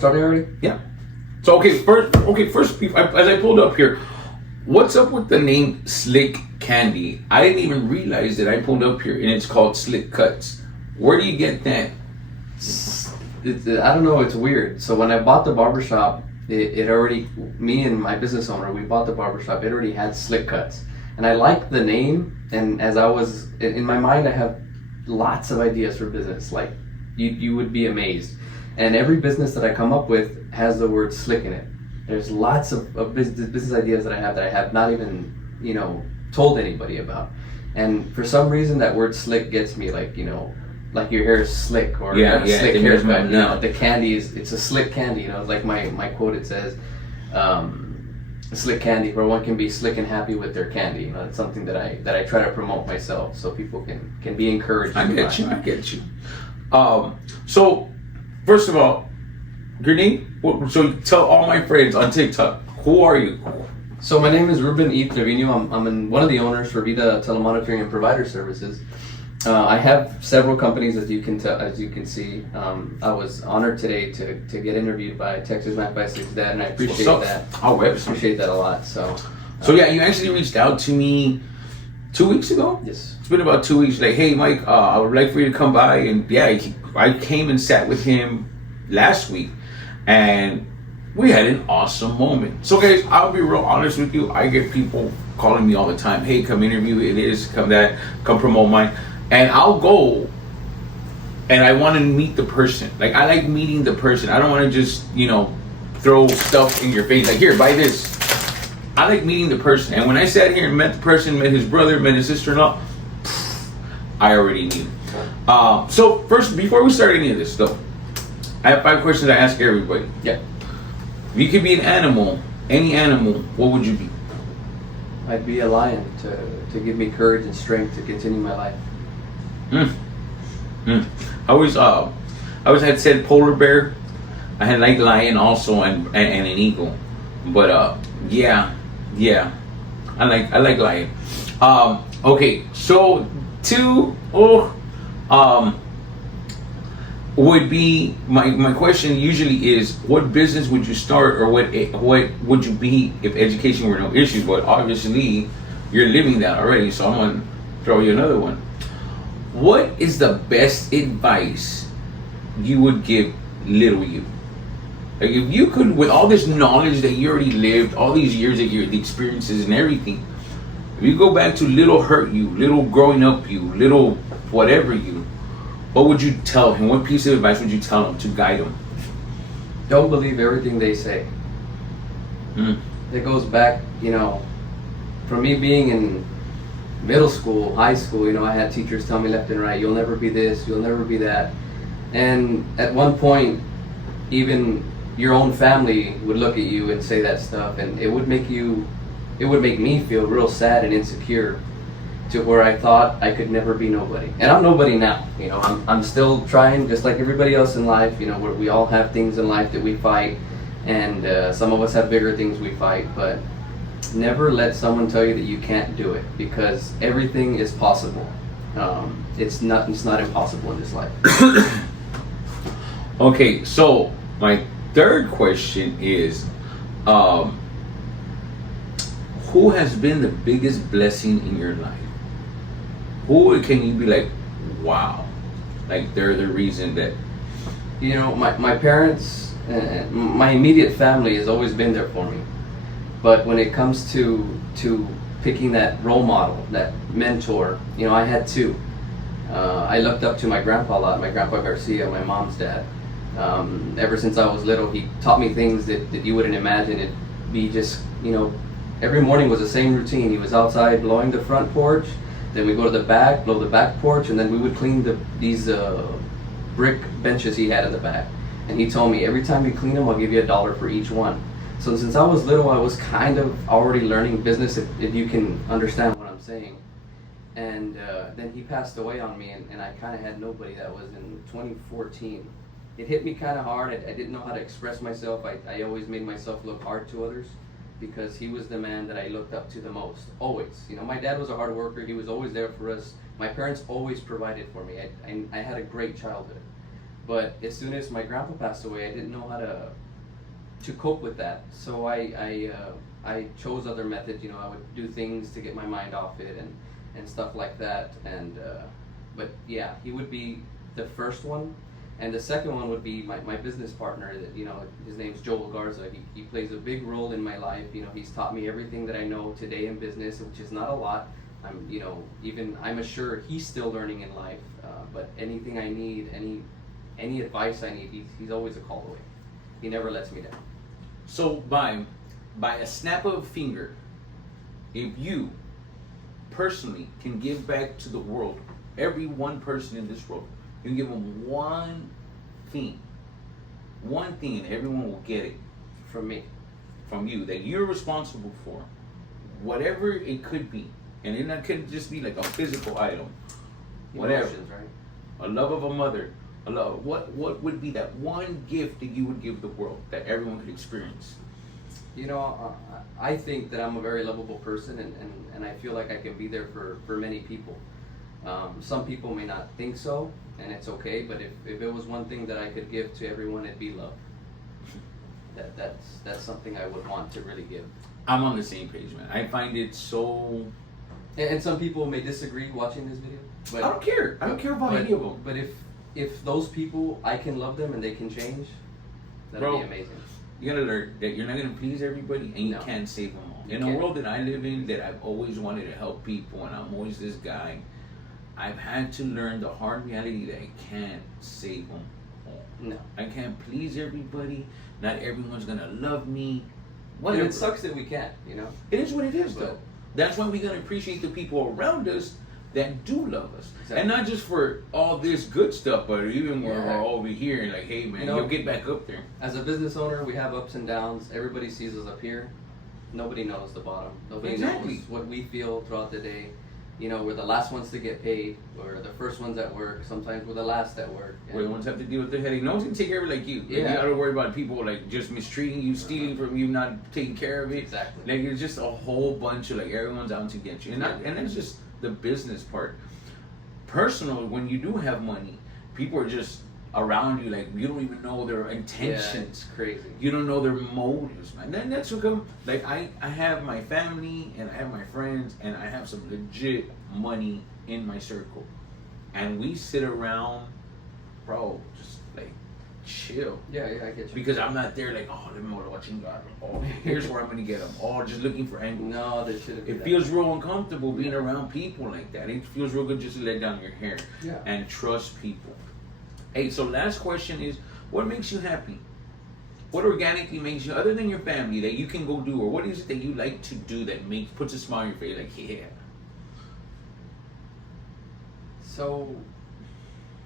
starting already? Yeah. So first, as I pulled up here, what's up with the name Slick Candy? I didn't even realize that. I pulled up here and it's called Slick Cuts. Where do you get that? I don't know. It's weird. So when I bought the barbershop, it already, me and my business owner, we bought the barbershop. It already had Slick Cuts, and I liked the name. And as I was in my mind, I have lots of ideas for business. Like you would be amazed. And every business that I come up with has the word slick in it. There's lots of business ideas that I have not even, told anybody about. And for some reason, that word slick gets me, like your hair is slick, or slick haircut. The candy it's a slick candy. Like my quote, it says, slick candy, where one can be slick and happy with their candy. It's something that I try to promote myself, so people can be encouraged. I get you. So first of all, your name. So tell all my friends on TikTok, who are you? So my name is Ruben Trevino. I'm one of the owners for Vida Telemonitoring and Provider Services. I have several companies, as you can see. I was honored today to get interviewed by TexasDad, and I appreciate that. I appreciate that a lot. So yeah, you actually reached out to me 2 weeks ago. Yes, it's been about 2 weeks. Like, hey, Mike, I would like for you to come by, and yeah, I came and sat with him last week, and we had an awesome moment. So guys, I'll be real honest with you. I get people calling me all the time. Hey, come interview come promote mine. And I'll go, and I want to meet the person. Like, I like meeting the person. I don't want to just, throw stuff in your face. Like, here, buy this. I like meeting the person. And when I sat here and met the person, met his brother, met his sister-in-law, I already knew. So first, before we start any of this stuff, I have 5 questions I ask everybody. Yeah. If you could be an animal, any animal, what would you be? I'd be a lion to give me courage and strength to continue my life. I always had said polar bear. I had like lion also, and an eagle. But yeah, I like lion. Okay, so 2 would be my question usually is, what business would you start, or what would you be if education were no issue? But obviously you're living that already, so I'm gonna throw you another one. What is the best advice you would give little you? Like, if you could, with all this knowledge that you already lived, all these years that the experiences and everything, if you go back to little hurt you, little growing up you, little whatever you, what would you tell him? What piece of advice would you tell him to guide him? Don't believe everything they say. It goes back, from me being in middle school, high school, I had teachers tell me left and right, you'll never be this, you'll never be that. And at one point, even your own family would look at you and say that stuff, and it would make me feel real sad and insecure, to where I thought I could never be nobody. And I'm nobody now. I'm still trying, just like everybody else in life. We all have things in life that we fight, and some of us have bigger things we fight, but never let someone tell you that you can't do it, because everything is possible. It's not impossible in this life. Okay, so my third question is, who has been the biggest blessing in your life? Who can you be like, wow, like they're the reason that... My parents, my immediate family has always been there for me. But when it comes to picking that role model, that mentor, I had 2. I looked up to my grandpa a lot, my grandpa Garcia, my mom's dad. Ever since I was little, he taught me things that you wouldn't imagine. It'd be just, every morning was the same routine. He was outside blowing the front porch, then we go to the back, blow the back porch, and then we would clean these brick benches he had in the back. And he told me, every time you clean them, I'll give you $1 for each one. So since I was little, I was kind of already learning business, if you can understand what I'm saying. And then he passed away on me, and I kind of had nobody. That was in 2014. It hit me kind of hard. I didn't know how to express myself. I always made myself look hard to others, because he was the man that I looked up to the most, always. My dad was a hard worker. He was always there for us. My parents always provided for me. I had a great childhood. But as soon as my grandpa passed away, I didn't know how to cope with that. So I chose other methods. You know, I would do things to get my mind off it and stuff like that. And but yeah, he would be the first one. And the second one would be my business partner. That, you know, his name's Joel Garza. He plays a big role in my life. You know, he's taught me everything that I know today in business, which is not a lot. I'm sure he's still learning in life. But anything I need, any advice I need, he's always a call away. He never lets me down. So by a snap of a finger, if you personally can give back to the world, every one person in this world, you can give them one thing, and everyone will get it From you that you're responsible for, whatever it could be, and it not could just be like a physical item, whatever. Emotions, right? A love of a mother, a love. What would be that one gift that you would give the world that everyone could experience? You know, I think that I'm a very lovable person, and I feel like I can be there for many people. Some people may not think so, and it's okay, but if it was one thing that I could give to everyone, it'd be love. That's something I would want to really give. I'm on the same page, man. I find it so... And some people may disagree watching this video, but I don't care. I don't care about any of them. But if those people, I can love them and they can change, that'll be amazing. You gotta learn that you're not gonna please everybody, and you can't save them all. In the world that I live in, that I've always wanted to help people, and I'm always this guy, I've had to learn the hard reality that I can't save them all. No. I can't please everybody. Not everyone's gonna love me. Whatever. And it sucks that we can't, you know? It is what it is, though. That's why we gotta appreciate the people around us that do love us. Exactly. And not just for all this good stuff, but even when we're over here and like, hey man, you'll get back up there. As a business owner, we have ups and downs. Everybody sees us up here. Nobody knows the bottom. Nobody knows what we feel throughout the day. You know, we're the last ones to get paid. We're the first ones at work. Sometimes we're the last at work. We're the ones that have to deal with their headache. No one's gonna take care of it like you. Like, you gotta worry about people like just mistreating you, stealing from you, not taking care of it. Exactly. Like it's just a whole bunch of like everyone's out to get you, and that's just the business part. Personal, when you do have money, people are just around you like you don't even know their intentions. Yeah, it's crazy. You don't know their motives, man. Then that's what come. Like I have my family and I have my friends and I have some legit money in my circle, and we sit around, bro, just like chill. Yeah, I get you. Because I'm not there like, oh, let me watching God. Oh, here's where I'm gonna get them. Oh, just looking for angles. No, they shouldn't. It feels real uncomfortable being around people like that. It feels real good just to let down your hair and trust people. Hey, so last question is, what makes you happy? What organically makes you, other than your family, that you can go do, or what is it that you like to do that puts a smile on your face? Like, yeah. So,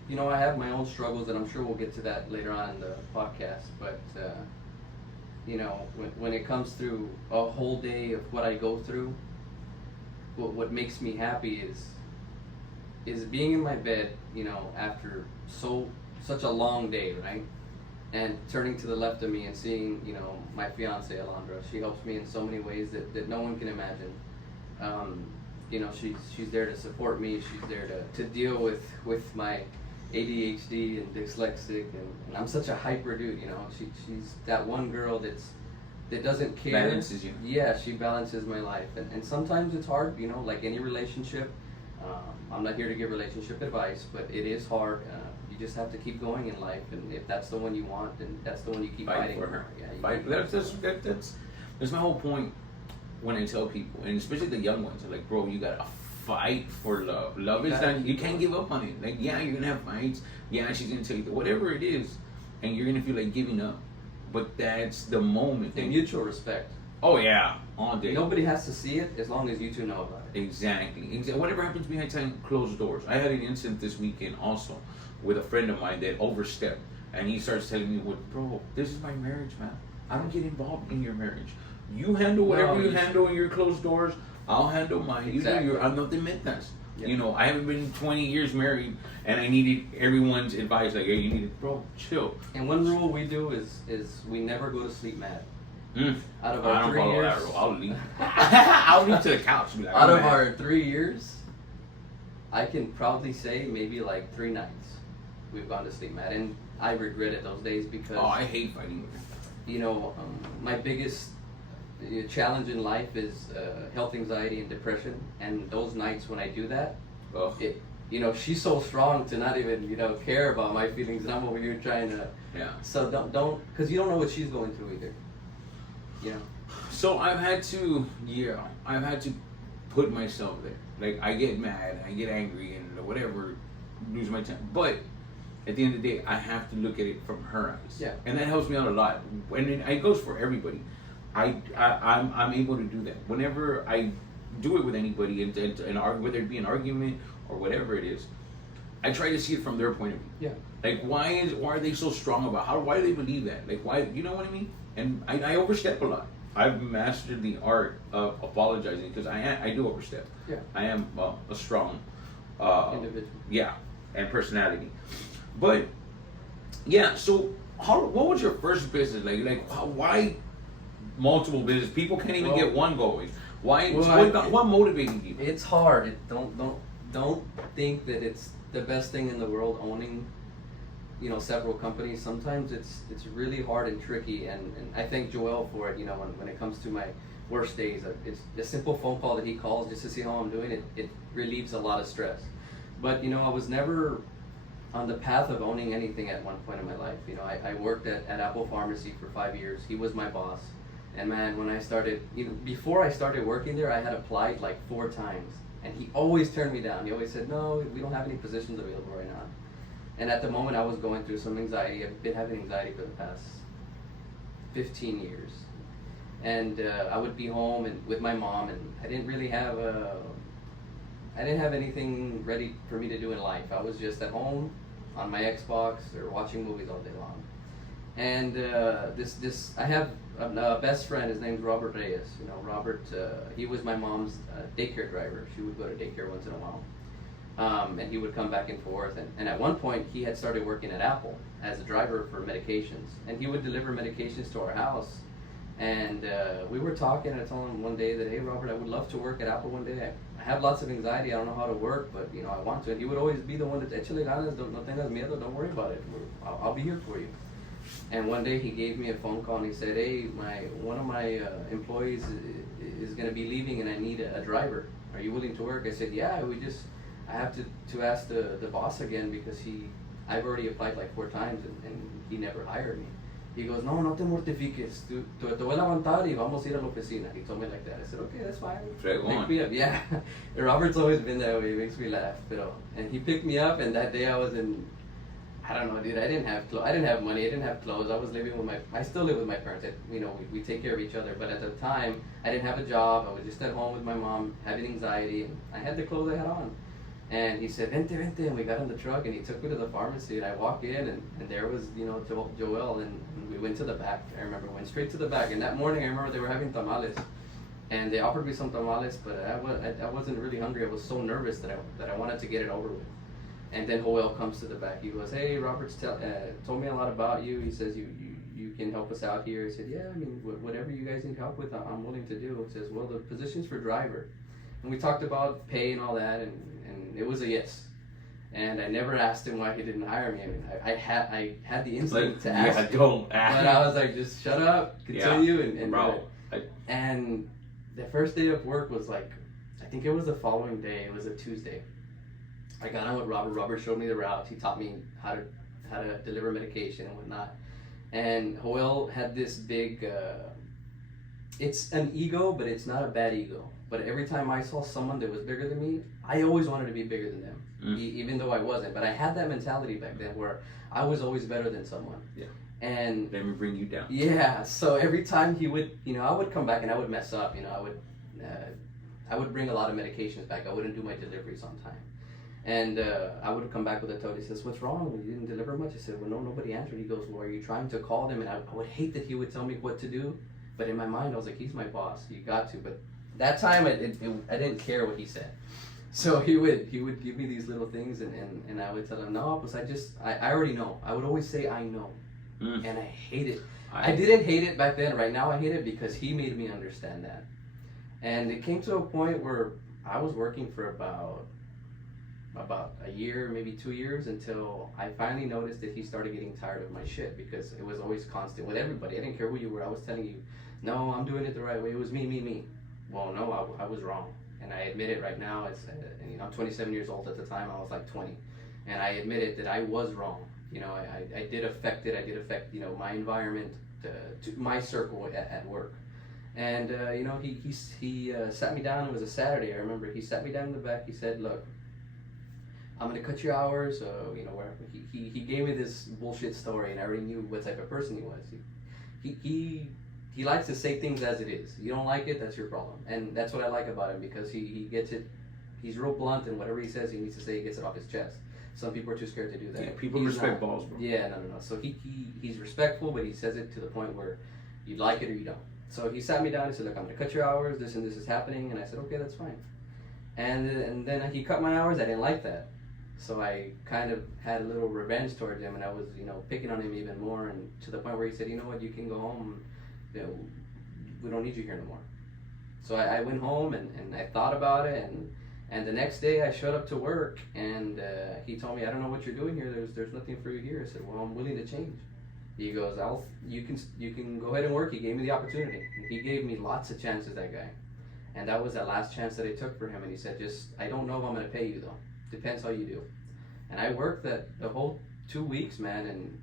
you know, I have my own struggles, and I'm sure we'll get to that later on in the podcast. But you know, when it comes through a whole day of what I go through, what makes me happy is being in my bed, you know, after such a long day, right? And turning to the left of me and seeing, you know, my fiance Alondra. She helps me in so many ways that no one can imagine. You know, she's there to support me. She's there to deal with my ADHD and dyslexic, and I'm such a hyper dude. You know, she's that one girl that doesn't care. Balances you. Yeah, she balances my life, and sometimes it's hard. You know, like any relationship. I'm not here to give relationship advice, but it is hard. You just have to keep going in life, and if that's the one you want, then that's the one you keep fighting for her. Yeah, Fight. That's my whole point when I tell people, and especially the young ones, are like, bro, you gotta fight for love. Love is not, you can't give up on it. Like, yeah, you're gonna have fights. Yeah, she's gonna tell you whatever it is, and you're gonna feel like giving up. But that's the moment. And mutual respect. Oh yeah, all day. Nobody has to see it as long as you two know about it. Exactly. Whatever happens behind closed doors. I had an incident this weekend also with a friend of mine that overstepped, and he starts telling me, "What, bro? This is my marriage, man. I don't get involved in your marriage. You handle whatever you handle in your closed doors. I'll handle mine. Exactly. You do I'm not the metas." Yep. You know, I haven't been 20 years married, and I needed everyone's advice. Like, hey, you need to, bro, chill. And one rule we do is we never go to sleep mad. Out of I our don't 3 follow years, that rule. I'll leave. I'll leave to the couch. Be like, out of our 3 years, I can probably say maybe like 3 nights we've gone to sleep mad. And I regretted those days because I hate fighting women. you know, my biggest challenge in life is health anxiety and depression, and those nights when I do that, Ugh. it, you know, she's so strong to not even, you know, care about my feelings, and I'm over here trying to. Yeah. So don't, because you don't know what she's going through either. You know. So I've had to put myself there. Like, I get mad, I get angry, and whatever, lose my temper. But at the end of the day, I have to look at it from her eyes. Yeah. And that helps me out a lot. And it goes for everybody. I'm able to do that. Whenever I do it with anybody, and argue, whether it be an argument or whatever it is, I try to see it from their point of view. Yeah. Like, why are they so strong about why do they believe that? Like, why, you know what I mean? And I overstep a lot. I've mastered the art of apologizing because I do overstep. Yeah. I am a strong Individual. Yeah, and personality. But yeah, so what was your first business like? Why multiple business? People can't even get one going. Why? Well, what motivated you? It's hard. Don't think that it's the best thing in the world owning, you know, several companies. Sometimes it's really hard and tricky, and I thank Joel for it. You know, when it comes to my worst days, it's a simple phone call that he calls just to see how I'm doing. It relieves a lot of stress. But you know, I was never on the path of owning anything at one point in my life. You know, I worked at Apple Pharmacy for 5 years. He was my boss. And man, when I started, before I started working there, I had applied like 4 times. And he always turned me down. He always said, no, we don't have any positions available right now. And at the moment I was going through some anxiety. I've been having anxiety for the past 15 years. And I would be home and with my mom, and I didn't really have anything ready for me to do in life. I was just at home on my Xbox or watching movies all day long. And I have a best friend. His name's Robert Reyes. You know, Robert. He was my mom's daycare driver. She would go to daycare once in a while, and he would come back and forth. And at one point, he had started working at Apple as a driver for medications, and he would deliver medications to our house. And we were talking, and I told him one day that, hey, Robert, I would love to work at Apple one day. I have lots of anxiety. I don't know how to work, but, you know, I want to. And he would always be the one that, échale ganas, no tengas miedo, don't worry about it. I'll be here for you. And one day he gave me a phone call, and he said, hey, one of my employees is going to be leaving, and I need a driver. Are you willing to work? I said, yeah, I have to ask the boss again because I've already applied like 4 times, and he never hired me. He goes, no te mortifiques. Te voy a levantar y vamos a ir a la oficina. He told me like that. I said, okay, that's fine. Pick me up. Yeah. Robert's always been that way. He makes me laugh. And he picked me up, and that day I was in, I don't know, dude. I didn't have money. I didn't have clothes. I was living with I still live with my parents. We take care of each other. But at the time, I didn't have a job. I was just at home with my mom, having anxiety. And I had the clothes I had on. And he said, vente, and we got in the truck, and he took me to the pharmacy, and I walk in, and there was, you know, Joel, and we went to the back. I remember we went straight to the back, and that morning I remember they were having tamales, and they offered me some tamales, but I wasn't really hungry. I was so nervous that I wanted to get it over with. And then Joel comes to the back. He goes, hey, Robert's told me a lot about you. He says, you can help us out here. I said, yeah, I mean, whatever you guys need help with, I'm willing to do. He says, well, the position's for driver. And we talked about pay and all that, and it was a yes. And I never asked him why he didn't hire me. I mean, I had the instinct to ask. Yeah, don't ask. But I was like, just shut up, continue, yeah. and Bro. And the first day of work was like, I think it was the following day. It was a Tuesday. I got on with Robert. Robert showed me the route. He taught me how to deliver medication and whatnot. And Joel had this big. It's an ego, but it's not a bad ego. But every time I saw someone that was bigger than me, I always wanted to be bigger than them, even though I wasn't. But I had that mentality back then where I was always better than someone. Yeah. And let me bring you down. Yeah. So every time he would, you know, I would come back and I would mess up. You know, I would bring a lot of medications back. I wouldn't do my deliveries on time. And I would come back with a toad. He says, what's wrong? You didn't deliver much? I said, well, no, nobody answered. He goes, well, are you trying to call them? And I would hate that he would tell me what to do. But in my mind, I was like, he's my boss. You got to. But that time, I didn't care what he said. So he would give me these little things, and I would tell him, no, because I already know. I would always say, I know. And I hate it. I didn't hate it back then. Right now, I hate it because he made me understand that. And it came to a point where I was working for about about a year, maybe 2 years, until I finally noticed that he started getting tired of my shit, because it was always constant with everybody. I didn't care who you were. I was telling you, no, I'm doing it the right way. It was me. Well, no, I was wrong. And I admit it right now. I'm 27 years old. At the time, I was like 20. And I admitted that I was wrong. I did affect it. I did affect, my environment, to my circle at work. And, he sat me down. It was a Saturday. I remember he sat me down in the back. He said, look, I'm going to cut your hours. Where he gave me this bullshit story, and I already knew what type of person he was. He likes to say things as it is. You don't like it, that's your problem. And that's what I like about him, because he gets it. He's real blunt, and whatever he says, he needs to say, he gets it off his chest. Some people are too scared to do that. Yeah, people respect balls, bro. Yeah, no. So he's respectful, but he says it to the point where you like it or you don't. So he sat me down and said, look, I'm going to cut your hours. This and this is happening. And I said, okay, that's fine. And then he cut my hours. I didn't like that. So I kind of had a little revenge towards him, and I was, picking on him even more, and to the point where he said, you know what, you can go home. We don't need you here no more. So I went home, and I thought about it, and the next day I showed up to work, and he told me, I don't know what you're doing here. There's nothing for you here. I said, well, I'm willing to change. He goes, you can go ahead and work. He gave me the opportunity. He gave me lots of chances, that guy. And that was that last chance that I took for him. And he said, I don't know if I'm going to pay you, though. Depends how you do. And I worked that the whole 2 weeks, man, and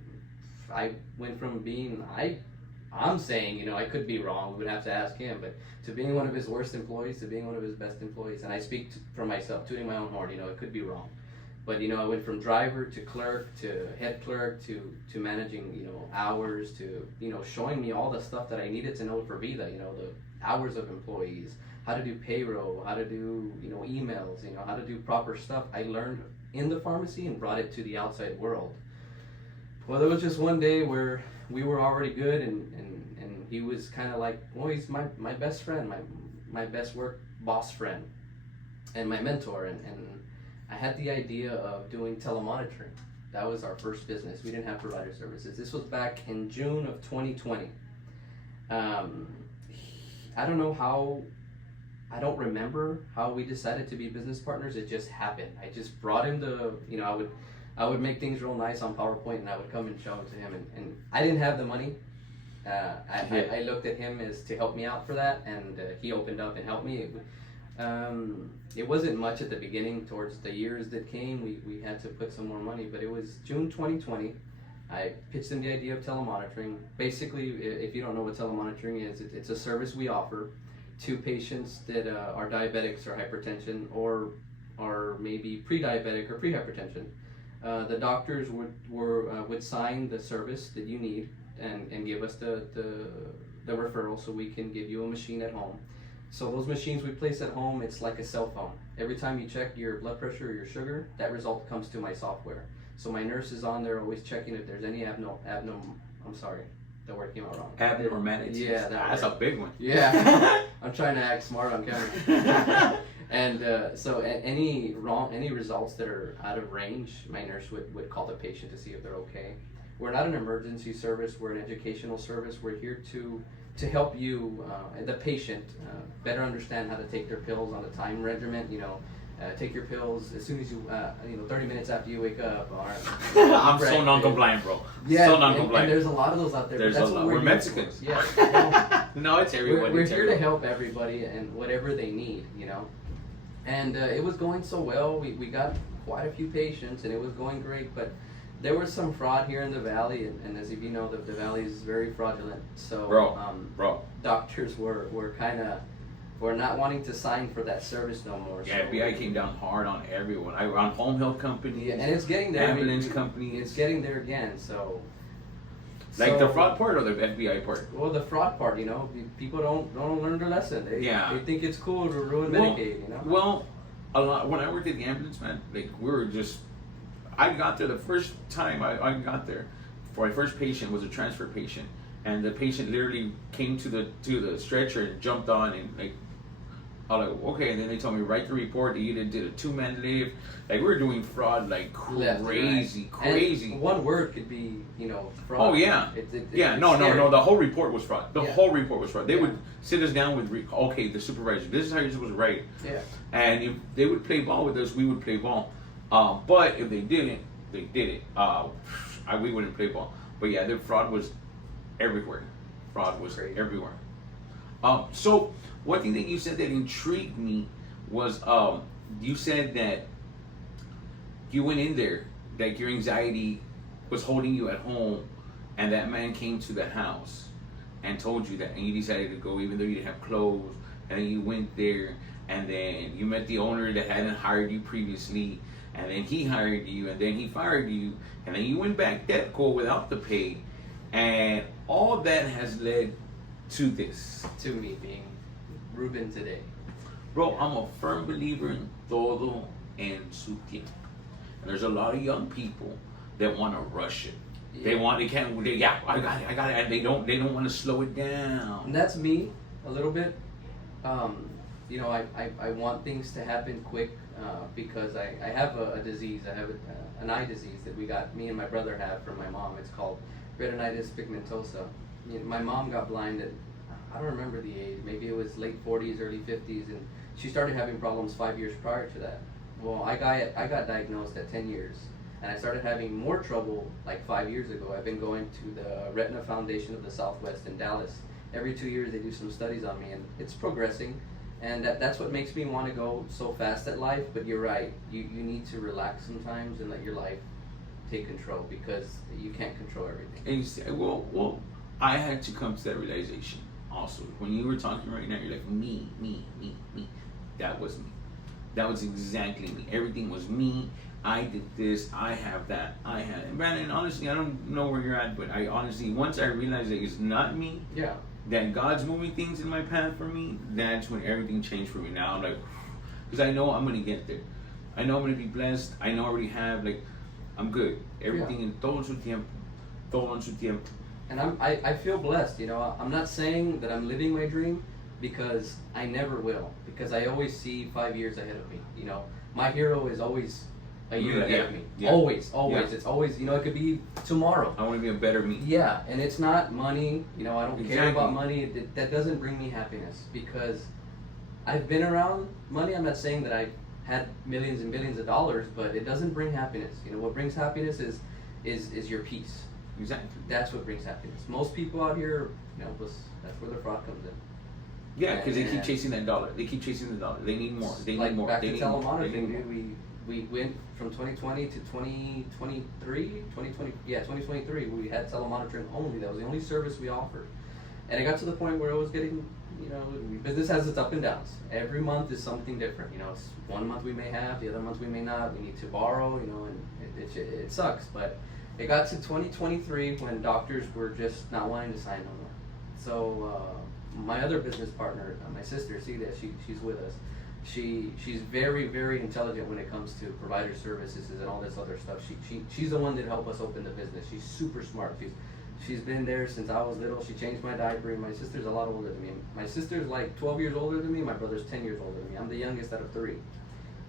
I went from being, I'm saying, I could be wrong, we would have to ask him, but to being one of his worst employees to being one of his best employees. And I speak for myself, tooting my own horn, it could be wrong. But, I went from driver to clerk to head clerk to managing, hours to, showing me all the stuff that I needed to know for Vida, the hours of employees, how to do payroll, how to do, emails, how to do proper stuff. I learned in the pharmacy and brought it to the outside world. Well, there was just one day where we were already good, and he was kind of like, well, he's my best friend, my best work boss friend, and my mentor, and I had the idea of doing telemonitoring. That was our first business. We didn't have provider services. This was back in June of 2020. I don't know how, I don't remember how we decided to be business partners. It just happened. I just brought him I would make things real nice on PowerPoint, and I would come and show them to him. And I didn't have the money. I looked at him as to help me out for that, and he opened up and helped me. It wasn't much at the beginning. Towards the years that came, we had to put some more money, but it was June 2020. I pitched him the idea of telemonitoring. Basically, if you don't know what telemonitoring is, it's a service we offer to patients that are diabetics or hypertension, or maybe pre-diabetic or pre-hypertension. The doctors would sign the service that you need and give us the referral, so we can give you a machine at home. So those machines we place at home, it's like a cell phone. Every time you check your blood pressure or your sugar, that result comes to my software. So my nurse is on there always checking if there's any I'm sorry, the word came out wrong. Abnormalities. Yeah, that's a big one. Yeah, I'm trying to act smart on camera. And so any results that are out of range, my nurse would call the patient to see if they're okay. We're not an emergency service, we're an educational service. We're here to help you, the patient, better understand how to take their pills on a time regimen. Take your pills as soon as you, 30 minutes after you wake up. Or, I'm so non-compliant, bro. Yeah, so non-compliant. And there's a lot of those out there. There's a lot. We're Mexicans. Yeah. No, it's everybody. We're here to help everybody and whatever they need, And it was going so well. We got quite a few patients, and it was going great. But there was some fraud here in the valley, and as you know, the valley is very fraudulent. So, bro, doctors were kind of not wanting to sign for that service no more. Yeah, so, FBI came down hard on everyone. On home health companies. Yeah, and it's getting there. Ambulance companies. It's getting there again. So. Like the fraud part or the FBI part? Well, the fraud part, people don't learn their lesson. They think it's cool to ruin Medicaid, Well, a lot. When I worked at the ambulance, man, I got there the first time I got there. For my first patient was a transfer patient, and the patient literally came to the stretcher and jumped on, and I was like, okay, and then they told me write the report. They either did a 2-man lift. Like, we were doing fraud like crazy. And one word could be, fraud. Oh yeah, no. The whole report was fraud. The whole report was fraud. They would sit us down with, okay, the supervisor. This is how you're supposed to write. Yeah. And if they would play ball with us, we would play ball. But if they didn't, they did it. We wouldn't play ball. But yeah, the fraud was everywhere. Fraud was Great. everywhere. So one thing that you said that intrigued me was you said that you went in there, that your anxiety was holding you at home, and that man came to the house and told you that, and you decided to go even though you didn't have clothes, and then you went there, and then you met the owner that hadn't hired you previously, and then he hired you, and then he fired you, and then you went back that cool without the pay, and all of that has led to this. To me being Ruben today. Bro, I'm a firm believer in todo en su tiempo. And there's a lot of young people that want to rush it. I got it, and they don't want to slow it down. And that's me a little bit. I want things to happen quick because I have a disease. I have an eye disease that me and my brother have from my mom. It's called retinitis pigmentosa. My mom got blind at, I don't remember the age, maybe it was late 40s, early 50s, and she started having problems 5 years prior to that. Well, I got diagnosed at 10 years, and I started having more trouble like 5 years ago. I've been going to the Retina Foundation of the Southwest in Dallas. Every 2 years they do some studies on me, and it's progressing, and that's what makes me want to go so fast at life. But you're right, you need to relax sometimes and let your life take control, because you can't control everything. And you say, well, I had to come to that realization also. When you were talking right now, you're like, me. That was me. That was exactly me. Everything was me. I did this. I have that. And Brandon, honestly, I don't know where you're at, but I honestly, once I realized that it's not me, Yeah. that God's moving things in my path for me, that's when everything changed for me. Now I'm like, because I know I'm going to get there. I know I'm going to be blessed. I know I already have, I'm good. Everything in todo su tiempo. Todo en su tiempo. And I feel blessed, I'm not saying that I'm living my dream, because I never will, because I always see 5 years ahead of me. My hero is always a year ahead of me. Yeah. Always. Yeah. It's always, it could be tomorrow. I want to be a better me. Yeah, and it's not money. I don't care Exactly. about money. That doesn't bring me happiness, because I've been around money. I'm not saying that I've had millions and billions of dollars, but it doesn't bring happiness. What brings happiness is your peace. Exactly. That's what brings happiness. Most people out here, that's where the fraud comes in. Yeah, because they keep chasing that dollar. They keep chasing the dollar. They need more. They need more. Back They to need more. telemonitoring, dude. We went from 2020 to 2023. 2023. We had telemonitoring only. That was the only service we offered. And it got to the point where it was getting, business has its up and downs. Every month is something different. It's 1 month we may have, the other month we may not. We need to borrow, and it sucks. But it got to 2023 when doctors were just not wanting to sign no more. So my other business partner, my sister, Vida, she's with us. She's very, very intelligent when it comes to provider services and all this other stuff. She's the one that helped us open the business. She's super smart. She's been there since I was little. She changed my diaper. My sister's a lot older than me. My sister's like 12 years older than me. My brother's 10 years older than me. I'm the youngest out of 3.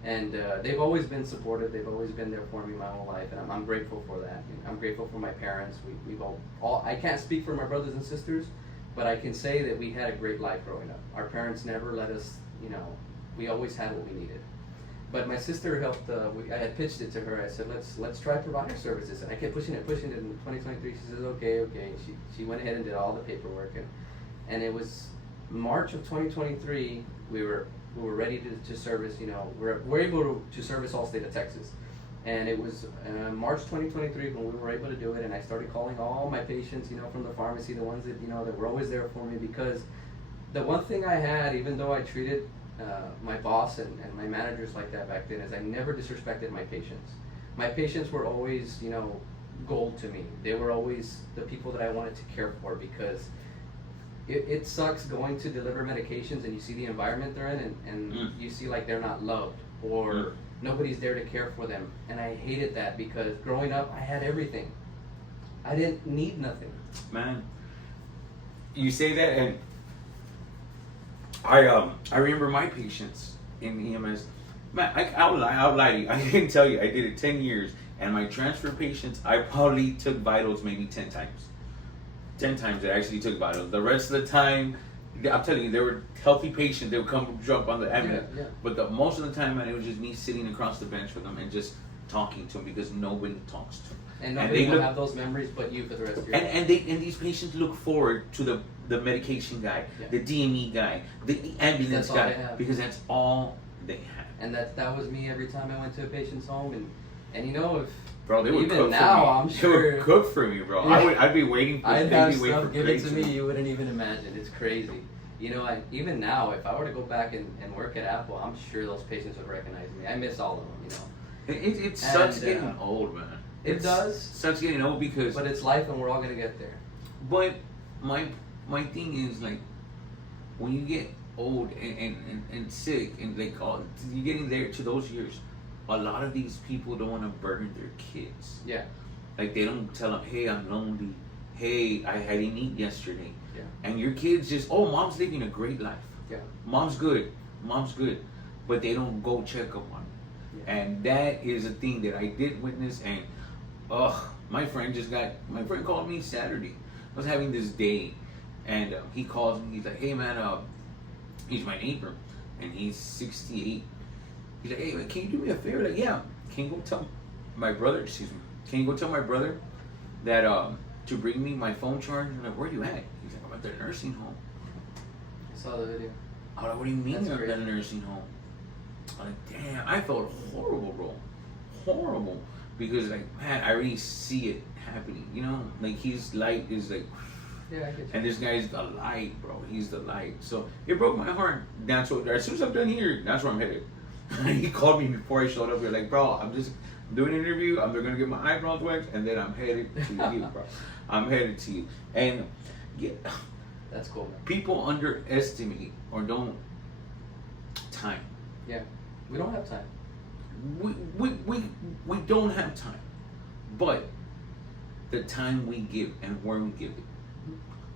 And they've always been supportive. They've always been there for me my whole life, and I'm grateful for that. I'm grateful for my parents. We've all. I can't speak for my brothers and sisters, but I can say that we had a great life growing up. Our parents never let us, we always had what we needed. But my sister helped. I had pitched it to her. I said, let's try provider services, and I kept pushing it. In 2023, she says, okay. She went ahead and did all the paperwork, and it was March of 2023. We were ready to service. We're able to service all state of Texas. And it was March 2023 when we were able to do it, and I started calling all my patients, from the pharmacy, the ones that, that were always there for me, because the one thing I had, even though I treated my boss and my managers like that back then, is I never disrespected my patients. My patients were always, gold to me. They were always the people that I wanted to care for, because it sucks going to deliver medications and you see the environment they're in, and you see like they're not loved, or nobody's there to care for them. And I hated that, because growing up I had everything. I didn't need nothing. Man, you say that, and I remember my patients in EMS. Man, I'll lie to you. I can tell you, I did it 10 years, and my transfer patients, I probably took vitals maybe 10 times. 10 times I actually took vitals. The rest of the time, I'm telling you, they were healthy patients. They would come jump on the ambulance. Yeah. But most of the time, man, it was just me sitting across the bench with them and just talking to them because nobody talks to them. And nobody will have those memories but you for the rest of your life. And these patients look forward to the medication guy, the DME guy, the ambulance guy, because that's all they have. And that was me every time I went to a patient's home, and you know, if bro, they would even cook now, for me. I'm sure They would cook for me, bro. Yeah. I'd be waiting for. I'd have wait stuff for given to plates. me you wouldn't even imagine. It's crazy. You know, even now, if I were to go back and work at Apple, I'm sure those patients would recognize me. I miss all of them, you know. It sucks getting old, man. It does. Sucks getting old because. But it's life, and we're all gonna get there. But my thing is like, when you get old and sick and like you're getting there to those years, a lot of these people don't want to burden their kids. Yeah. Like they don't tell them, hey, I'm lonely. Hey, I didn't eat yesterday. Yeah. And your kids just, oh, mom's living a great life. Yeah. Mom's good. But they don't go check up on it. Yeah. And that is a thing that I did witness. And my friend called me Saturday. I was having this day, and he calls me. He's like, hey man, he's my neighbor, and he's 68. He's like, hey man, can you do me a favor? Like, yeah. Can you go tell my brother? Can you go tell my brother that to bring me my phone charger? I'm like, where are you at? He's like, I'm at the nursing home. I saw the video. I'm like, what do you mean you're at the nursing home? I'm like, damn, I felt horrible, bro. Horrible. Because like, man, I already see it happening. You know, like his light is like, yeah, I get you. And this guy's the light, bro. He's the light. So it broke my heart. That's what. As soon as I'm done here, that's where I'm headed. He called me before I showed up. You're like, bro, I'm just doing an interview. I'm gonna get my eyebrows waxed, and then I'm headed to you, bro. I'm headed to you. And yeah, that's cool, man. People underestimate or don't time. Yeah, we don't have time. We don't have time, but the time we give and where we give it.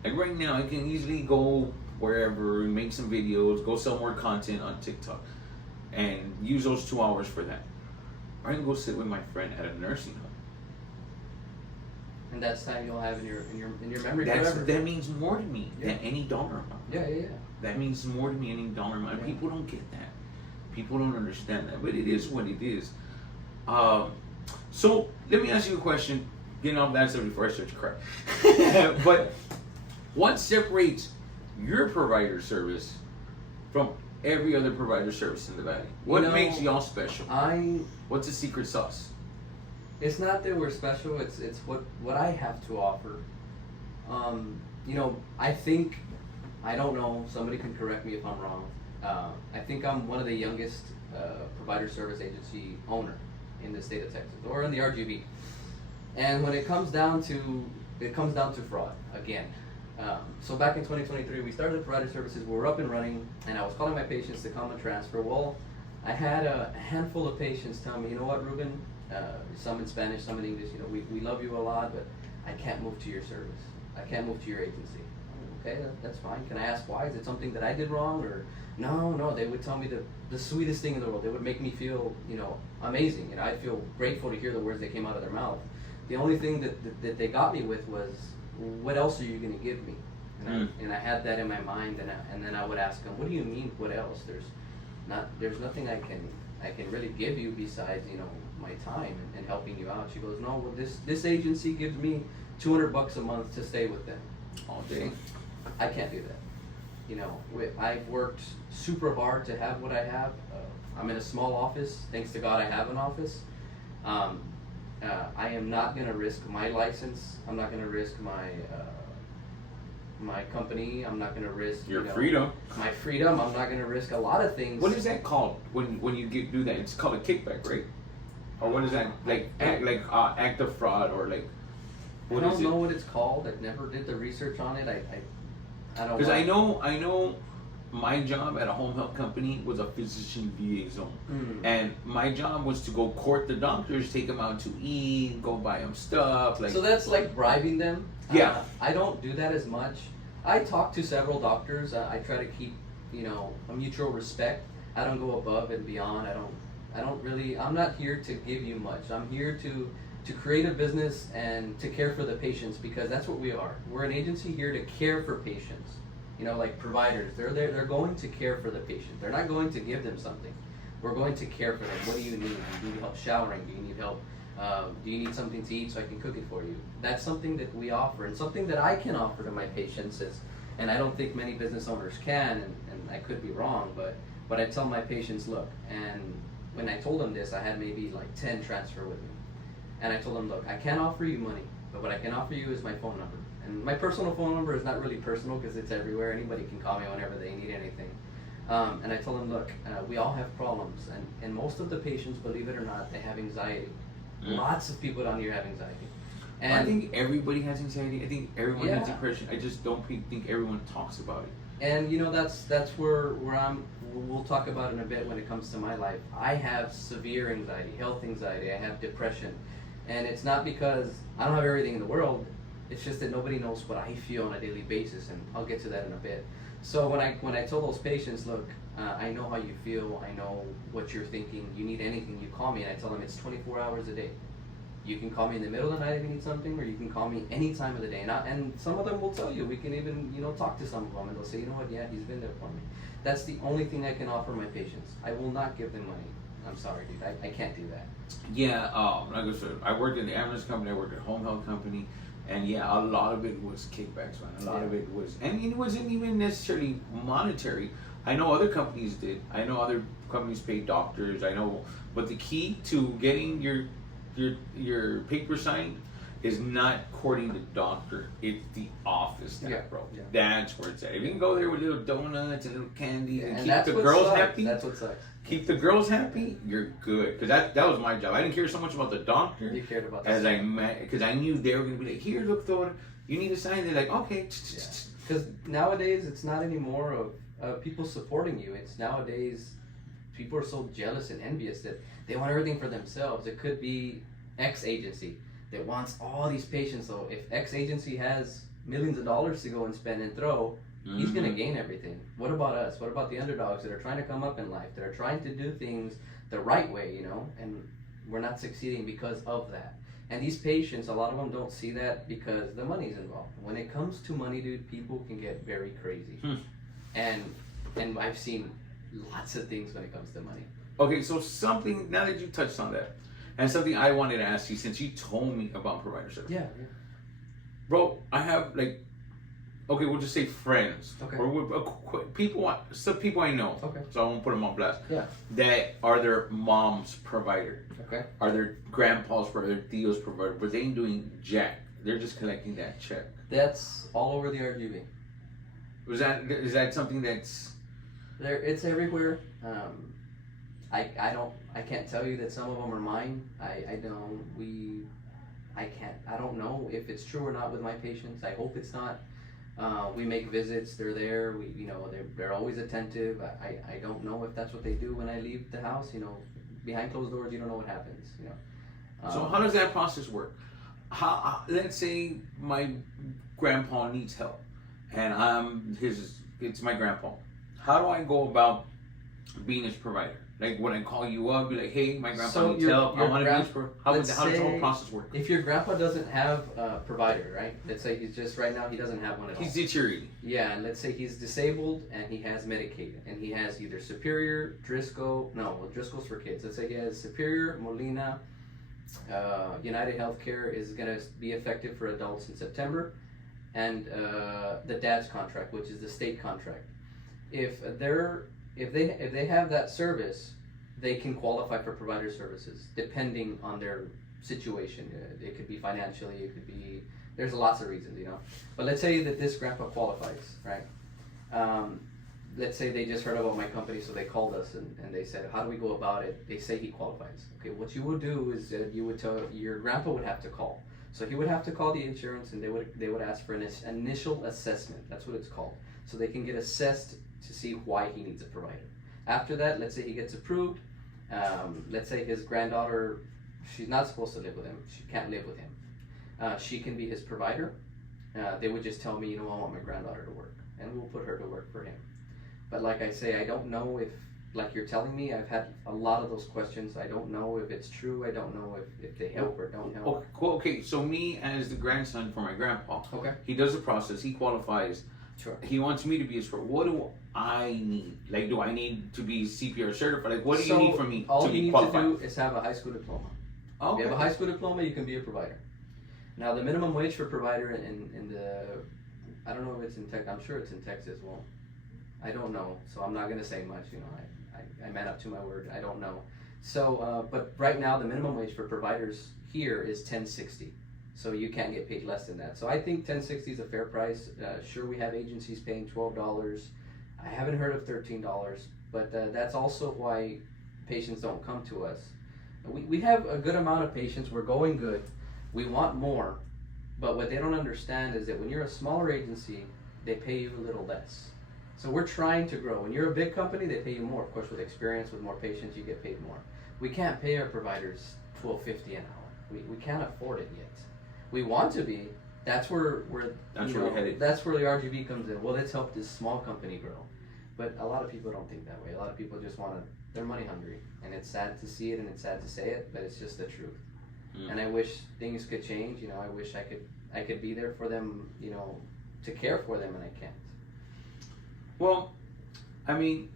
Like right now, I can easily go wherever and make some videos, go sell more content on TikTok, and use those 2 hours for that. Or I can go sit with my friend at a nursing home. And that's time you'll have in your memory forever. That means more to me than any dollar amount. Yeah. That means more to me than any dollar amount. Yeah. People don't get that. People don't understand that, but it is what it is. So let me ask you a question. Getting off that subject before I start to cry. But what separates your provider service from every other provider service in the valley? What makes y'all special? What's the secret sauce? It's not that we're special. It's what I have to offer. I think, I don't know. Somebody can correct me if I'm wrong. I think I'm one of the youngest provider service agency owner in the state of Texas, or in the RGV. And when it comes down to fraud again. So back in 2023, we started provider services. We were up and running, and I was calling my patients to come and transfer. Well, I had a handful of patients tell me, you know what, Ruben, some in Spanish, some in English, we love you a lot, but I can't move to your service. I can't move to your agency. Okay, that's fine. Can I ask why? Is it something that I did wrong? Or no, they would tell me the sweetest thing in the world. They would make me feel, amazing. I'd feel grateful to hear the words that came out of their mouth. The only thing that they got me with was, what else are you going to give me? And I had that in my mind, and then I would ask them, what do you mean, what else? There's nothing I can really give you besides, my time and helping you out. She goes, no, well, this agency gives me $200 a month to stay with them all day. I can't do that. I've worked super hard to have what I have. I'm in a small office. Thanks to God, I have an office. I am not going to risk my license. I'm not going to risk my company. I'm not going to risk your freedom. My freedom. I'm not going to risk a lot of things. What is that called when you do that? It's called a kickback, right? Or what is that act of fraud or like? I don't know what it's called. I never did the research on it. I don't. Because I know. My job at a home health company was a physician liaison, and my job was to go court the doctors, take them out to eat, go buy them stuff. So that's like bribing them. Yeah, I don't do that as much. I talk to several doctors. I try to keep a mutual respect. I don't go above and beyond. I don't really. I'm not here to give you much. I'm here to create a business and to care for the patients, because that's what we are. We're an agency here to care for patients. Like providers, they're going to care for the patient. They're not going to give them something. we're going to care for them. What do you need? Do you need help showering? Do you need help? Do you need something to eat so I can cook it for you? That's something that we offer, and something that I can offer to my patients is, and I don't think many business owners can, and I could be wrong, but I tell my patients, look, and when I told them this, I had maybe like 10 transfer with me. And I told them, look, I can't offer you money, but what I can offer you is my phone number. And my personal phone number is not really personal because it's everywhere. Anybody can call me whenever they need anything. And I told them, look, we all have problems. And most of the patients, believe it or not, they have anxiety. Lots of people down here have anxiety. And I think everybody has anxiety. I think everyone has Yeah. depression. I just don't think everyone talks about it. And you know, that's where we'll talk about in a bit when it comes to my life. I have severe anxiety, health anxiety, I have depression. And it's not because I don't have everything in the world, it's just that nobody knows what I feel on a daily basis, and I'll get to that in a bit. So when I told those patients, look, I know how you feel, I know what you're thinking, you need anything, you call me, and I tell them it's 24 hours a day. You can call me in the middle of the night if you need something, or you can call me any time of the day. And some of them will tell you. We can even, talk to some of them, and they'll say, you know what, yeah, he's been there for me. That's the only thing I can offer my patients. I will not give them money. I'm sorry, dude. I can't do that. Yeah, like I said, I worked in the ambulance company, I worked at a home health company, and yeah, a lot of it was kickbacks, man. A lot of it was, and it wasn't even necessarily monetary. I know other companies did. I know other companies paid doctors. I know, but the key to getting your paper signed is not courting the doctor. It's the office staff, bro. Yeah. That's where it's at. If you can go there with little donuts and little candy and keep that's the what girls sucks. happy. That's what sucks. Keep the girls happy, you're good. Because that was my job. I didn't care so much about the doctor You cared about as that. because I knew they were going to be like, here, look, daughter, you need to sign. They're like, okay. Because nowadays it's not anymore of people supporting you. It's nowadays people are so jealous and envious that they want everything for themselves. It could be X agency that wants all these patients. So if X agency has millions of dollars to go and spend and throw, he's going to gain everything. What about us? What about the underdogs that are trying to come up in life, that are trying to do things the right way, and we're not succeeding because of that. And these patients, a lot of them don't see that because the money's involved. When it comes to money, dude, people can get very crazy. And I've seen lots of things when it comes to money. Okay, so something, now that you touched on that, and something I wanted to ask you since you told me about provider service. Yeah. Bro, I have okay, we'll just say friends. Okay. Or some people I know. Okay. So I won't put them on blast. Yeah. That are their mom's provider. Okay. Are their grandpa's provider, their tío's provider, but they ain't doing jack. They're just collecting that check. That's all over the RGB. Is that something that's It's everywhere. I can't tell you that some of them are mine. I don't know if it's true or not with my patients. I hope it's not. We make visits. They're there. They're always attentive. I don't know if that's what they do when I leave the house. Behind closed doors, you don't know what happens. So how does that process work? Let's say my grandpa needs help, and it's my grandpa. How do I go about being his provider? Like when I call you up, be like, hey, my grandpa needs help. I want to be his provider. How does the whole process work? If your grandpa doesn't have a provider, right? Let's say he's just right now he doesn't have one at all. He's deteriorating. Yeah, and let's say he's disabled and he has Medicaid and he has either Superior, Driscoll's for kids. Let's say he has Superior, Molina, United Healthcare is going to be effective for adults in September, and the dad's contract, which is the state contract. If they have that service, they can qualify for provider services depending on their situation. It could be financially, it could be, there's lots of reasons, But let's say that this grandpa qualifies, right? Let's say they just heard about my company, so they called us and they said, how do we go about it? They say he qualifies. Okay, what you would do is you would tell, your grandpa would have to call. So he would have to call the insurance and they would ask for an initial assessment. That's what it's called. So they can get assessed to see why he needs a provider. After that, let's say he gets approved. Let's say his granddaughter, she's not supposed to live with him. She can't live with him. She can be his provider. They would just tell me, I want my granddaughter to work. And we'll put her to work for him. But like I say, I don't know if, like you're telling me, I've had a lot of those questions. I don't know if it's true. I don't know if they help or don't help. Okay, so me as the grandson for my grandpa, Okay. he does the process, he qualifies. Sure. He wants me to be his friend. I need? Like, do I need to be CPR certified? Like, what do you need from me all to you be need qualified? to do is have a high school diploma. Okay. If you have a high school diploma, you can be a provider. Now, the minimum wage for provider in the, I don't know if it's in Texas, I'm sure it's in Texas. Well, I don't know, so I'm not going to say much. You know, I man up to my word. I don't know. So, but right now, the minimum wage for providers here is $10.60. So you can't get paid less than that. So I think $10.60 is a fair price. Sure, we have agencies paying $12. I haven't heard of $13, but that's also why patients don't come to us. We have a good amount of patients. We're going good. We want more. But what they don't understand is that when you're a smaller agency, they pay you a little less. So we're trying to grow. When you're a big company, they pay you more. Of course, with experience, with more patients, you get paid more. We can't pay our providers $12.50 an hour. We can't afford it yet. We want to be. That's where we're headed. That's where the RGB comes in. Well, let's help this small company grow. But a lot of people don't think that way. A lot of people just they're money hungry. And it's sad to see it and it's sad to say it, but it's just the truth. And I wish things could change. You know, I wish I could be there for them, you know, to care for them, and I can't. Well, I mean,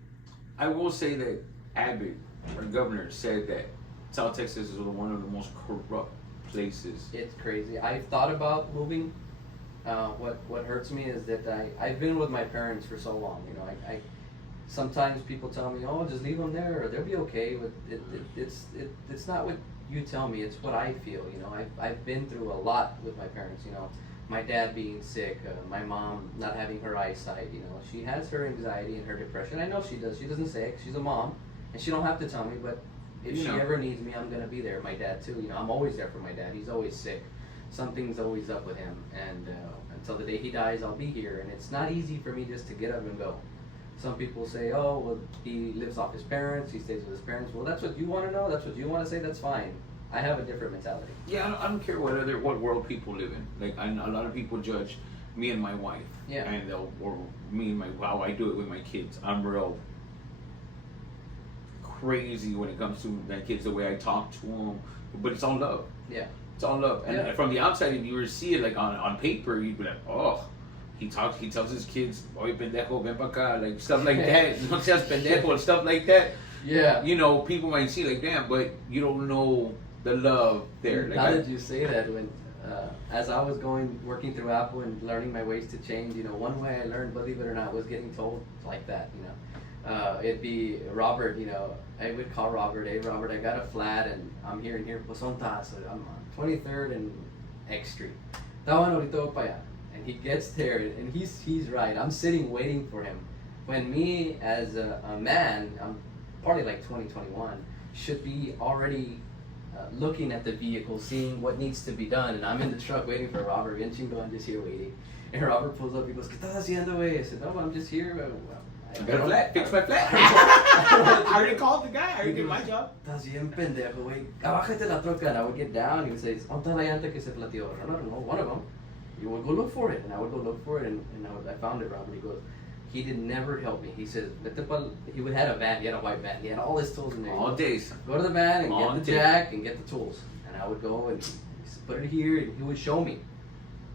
I will say that Abbott, our governor, said that South Texas is one of the most corrupt places. It's crazy. I've thought about moving. What hurts me is that I've been with my parents for so long. You know, I sometimes people tell me, "Oh, just leave them there, or they'll be okay." It's not what you tell me. It's what I feel. You know, I've been through a lot with my parents. You know, my dad being sick, my mom not having her eyesight. You know, she has her anxiety and her depression. I know she does. She doesn't say it. She's a mom, and she don't have to tell me. But if she ever needs me, I'm gonna be there. My dad too. You know, I'm always there for my dad. He's always sick. Something's always up with him, and until the day he dies, I'll be here. And it's not easy for me just to get up and go. Some people say, "Oh, well, he lives off his parents. He stays with his parents." Well, that's what you want to know. That's what you want to say. That's fine. I have a different mentality. Yeah, I don't care what world people live in. Like, a lot of people judge me and my wife. Yeah. And or me and how I do it with my kids. I'm real crazy when it comes to my kids, the way I talk to them. But it's all love. Yeah. It's all love. And from the outside, if you were to see it like on paper, you'd be like, oh. He tells his kids, "Oye, pendejo, ven pa' acá," like stuff like that. No seas pendejo, stuff like that. Yeah. You know, people might see like, damn, but you don't know the love there. Like, how did you say that? When as I was working through Apple and learning my ways to change, you know, one way I learned, believe it or not, was getting told like that. You know, it'd be Robert. You know, I would call Robert. Hey, Robert, I got a flat and I'm here and here. Pues son tas. I'm on 23rd and X Street. Tawan ahorita pa allá. And he gets there, and he's right. I'm sitting waiting for him. When me, as a man, I'm probably like 2021, should be already looking at the vehicle, seeing what needs to be done. And I'm in the truck waiting for Robert. Bien chingón, I'm just here waiting. And Robert pulls up, he goes, "¿Qué estás haciendo, güey?" I said, "No, I'm just here. I got a flat. Fix my flat." I already called the guy. I already did my job. "Estás bien pendejo, güey. Abájate la troca." And I would get down. He would say, "¿Dónde está la llanta que se flateó?" I don't know, one of them. You would go look for it, and I would go look for it, and I found it. Robert, he goes, he did never help me. He says, he would had a van, he had a white van, he had all his tools in there. All days. Go to the van and get the jack and get the tools, and I would go and put it here, and he would show me.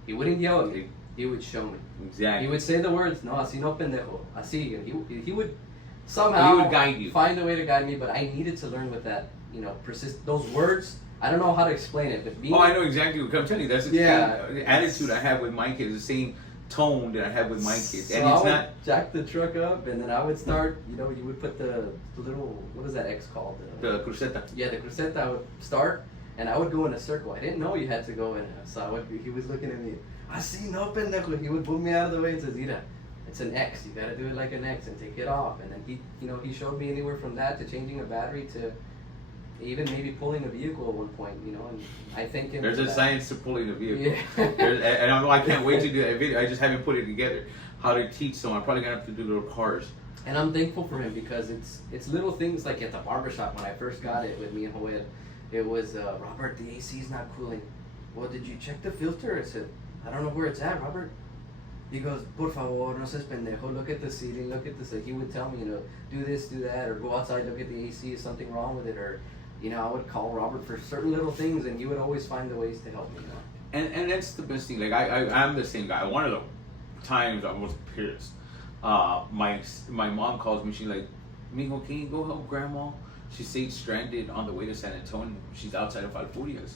He wouldn't yell at me. He would show me. Exactly. He would say the words, "No, así no pendejo, así," and he would somehow he would guide you. Find a way to guide me. But I needed to learn with that, you know, those words. I don't know how to explain it, but I know exactly what I'm telling you. That's the same attitude I have with my kids, the same tone that I have with my kids. So and it's I would jack the truck up, and then I would start, you know, you would put the little, what is that X called? The cruceta. Yeah, the cruceta. I would start, and I would go in a circle. I didn't know you had to go in. So he was looking at me. "Así no, pendejo." He would pull me out of the way and says, "Mira, it's an X. You got to do it like an X and take it off." And then he showed me anywhere from that to changing a battery to even maybe pulling a vehicle at one point, you know, and I think there's a science to pulling a vehicle. Yeah. And I can't wait to do that video. I just haven't put it together. How to teach someone. I'm probably gonna have to do little cars. And I'm thankful for him because it's little things like at the barbershop when I first got it with me and Joel. It was Robert, the AC is not cooling. "Well, did you check the filter?" I said, "I don't know where it's at, Robert." He goes, "Por favor, no seas pendejo. Look at the ceiling. Look at this." He would tell me, you know, do this, do that, or go outside, look at the AC. Is something wrong with it? Or, you know, I would call Robert for certain little things, and he would always find the ways to help me. You know? And that's the best thing. Like I'm the same guy. One of the times I was pissed. my mom calls me. She's like, "Mijo, can you go help Grandma? She stayed stranded on the way to San Antonio. She's outside of Alfurias."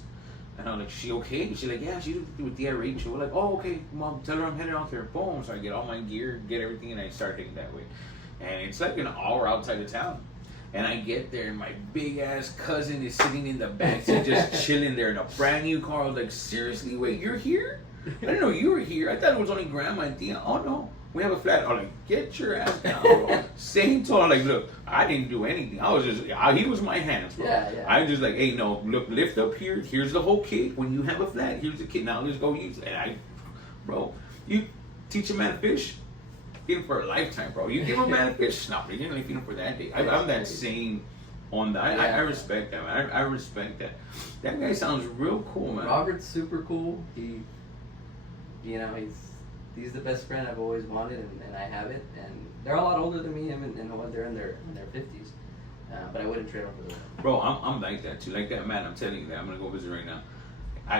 And I'm like, "She okay?" She's like, "Yeah, she's with Tia Rachel." We're like, "Oh, okay, Mom, tell her I'm headed out there." Boom. So I get all my gear, get everything, and I start heading that way. And it's like an hour outside of town. And I get there, and my big ass cousin is sitting in the backseat, just chilling there in a brand new car. I was like, "Seriously, wait, you're here? I didn't know you were here. I thought it was only Grandma and Tia." "Oh no, we have a flat." I'm like, "Get your ass down, bro." Same tone. Like, look, I didn't do anything. I was just, he was my hands, bro. Yeah. I just like, "Hey, no, look, lift up here. Here's the whole kit. When you have a flat, here's the kit. Now let's go use it." And bro, you teach a man to fish, feed him for a lifetime, bro. You give a man a fish, no, you didn't feed him for that day. I'm that same on that. I respect that, man. I respect that. That guy sounds real cool, man. Robert's super cool. He's the best friend I've always wanted, and I have it. And they're a lot older than me, and what they're in their 50s. But I wouldn't trade them for the world. Bro, I'm like that too. Like that, man. I'm telling you that. I'm gonna go visit right now.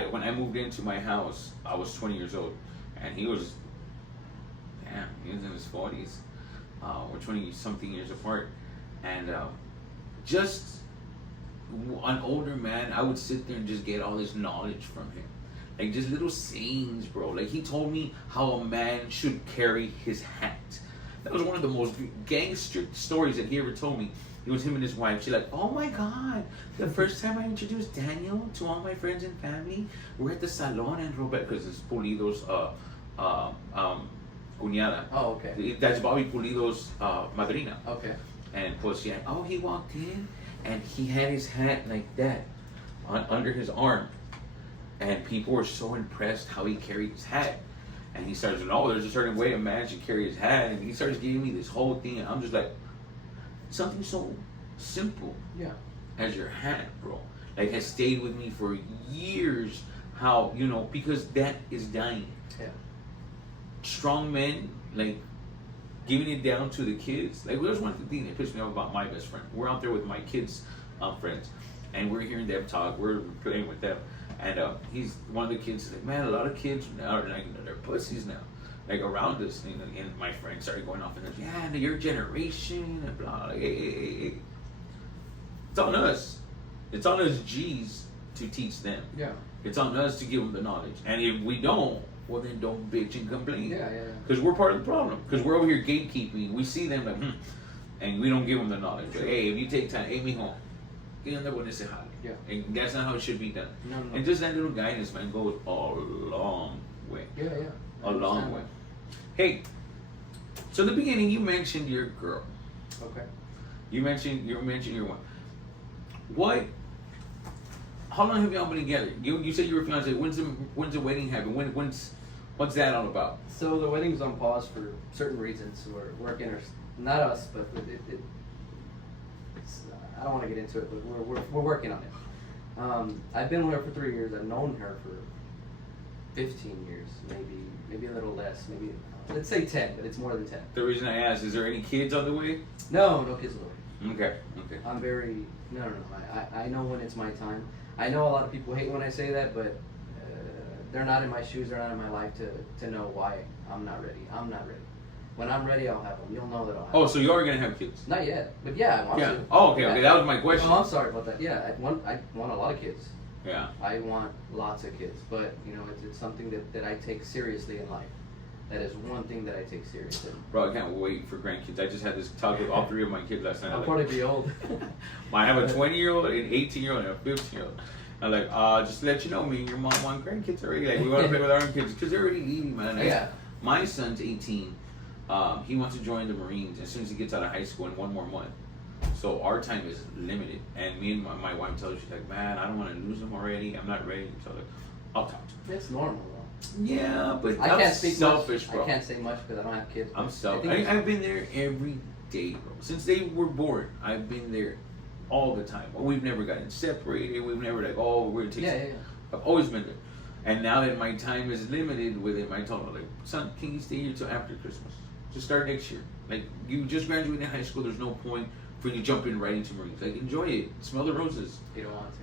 When I moved into my house, I was 20 years old, and he was in his 40s. We're 20 something years apart, and just an older man. I would sit there and just get all this knowledge from him, like just little sayings, bro. Like he told me how a man should carry his hat. That was one of the most gangster stories that he ever told me. It was him and his wife. She's like, "Oh my God, the first time I introduced Daniel to all my friends and family, we're at the salon and Robert," because it's Pulido's cuñada. Oh, okay. That's Bobby Pulido's madrina. Okay. And pues she had, he walked in and he had his hat like that under his arm. And people were so impressed how he carried his hat. And he starts, there's a certain way a man should carry his hat. And he starts giving me this whole thing. And I'm just like, something so simple as your hat, bro. Like, has stayed with me for years. How, because that is dying. Yeah. Strong men, like, giving it down to the kids. Like, there's one thing that pissed me off about my best friend. We're out there with my kids' friends. And we're hearing them talk. We're playing with them. And he's one of the kids is like, "Man, a lot of kids now are like, they're pussies now, like around us." And my friend started going off and like, "Yeah, your generation and blah." Like, hey. It's on us. It's on us G's to teach them. Yeah. It's on us to give them the knowledge. And if we don't, well then don't bitch and complain. Yeah. Because we're part of the problem. Because we're over here gatekeeping. We see them like, and we don't give them the knowledge. Like, hey, if you take time, hey, mijo, get on there with this. Yeah. And that's not how it should be done. No. And just that little guidance, man, goes a long way. Yeah. A long way. Hey, so in the beginning, you mentioned your girl. Okay. You mentioned your wife. What? How long have y'all been together? You said you were fiancé. When's the wedding happen? What's that all about? So the wedding's on pause for certain reasons. We're working, not us, but it's, I don't want to get into it, but we're working on it. I've been with her for 3 years. I've known her for 15 years, maybe a little less, maybe let's say 10, but it's more than 10. The reason I asked, is there any kids on the way? No kids on the way. Okay. I'm very no. I know when it's my time. I know a lot of people hate when I say that, but they're not in my shoes. They're not in my life to know why I'm not ready. I'm not ready. When I'm ready, I'll have them. You'll know that I'll have them. Oh, so you are gonna have kids? Not yet, but yeah, I want to. Oh, okay. That was my question. Oh, I'm sorry about that. Yeah, I want a lot of kids. Yeah. I want lots of kids, but it's something that I take seriously in life. That is one thing that I take seriously. Bro, I can't wait for grandkids. I just had this talk with all 3 of my kids last night. I'll probably be old. I have a 20-year-old, an 18-year-old, and a 15-year-old. I'm like, just to let you know, me and your mom want grandkids already. Like, we want to play with our own kids because they're already leaving, man. Yeah. My son's 18. He wants to join the Marines as soon as he gets out of high school in 1 more month. So our time is limited. And me and my wife tells her, she's like, "Man, I don't want to lose him already. I'm not ready." So like, I'll talk to him. That's normal, though. Yeah, but I can't speak selfish, much. bro. I can't say much because I don't have kids. I'm selfish. I've been there every day, bro. Since they were born, I've been there all the time. We've never gotten separated. We've never like, we're gonna take. Yeah. I've always been there. And now that my time is limited with him, I told him, like, "Son, can you stay here till after Christmas? Just start next year. Like, you just graduated high school. There's no point for you to jump in right into Marines. Like, enjoy it. Smell the roses." You don't want to.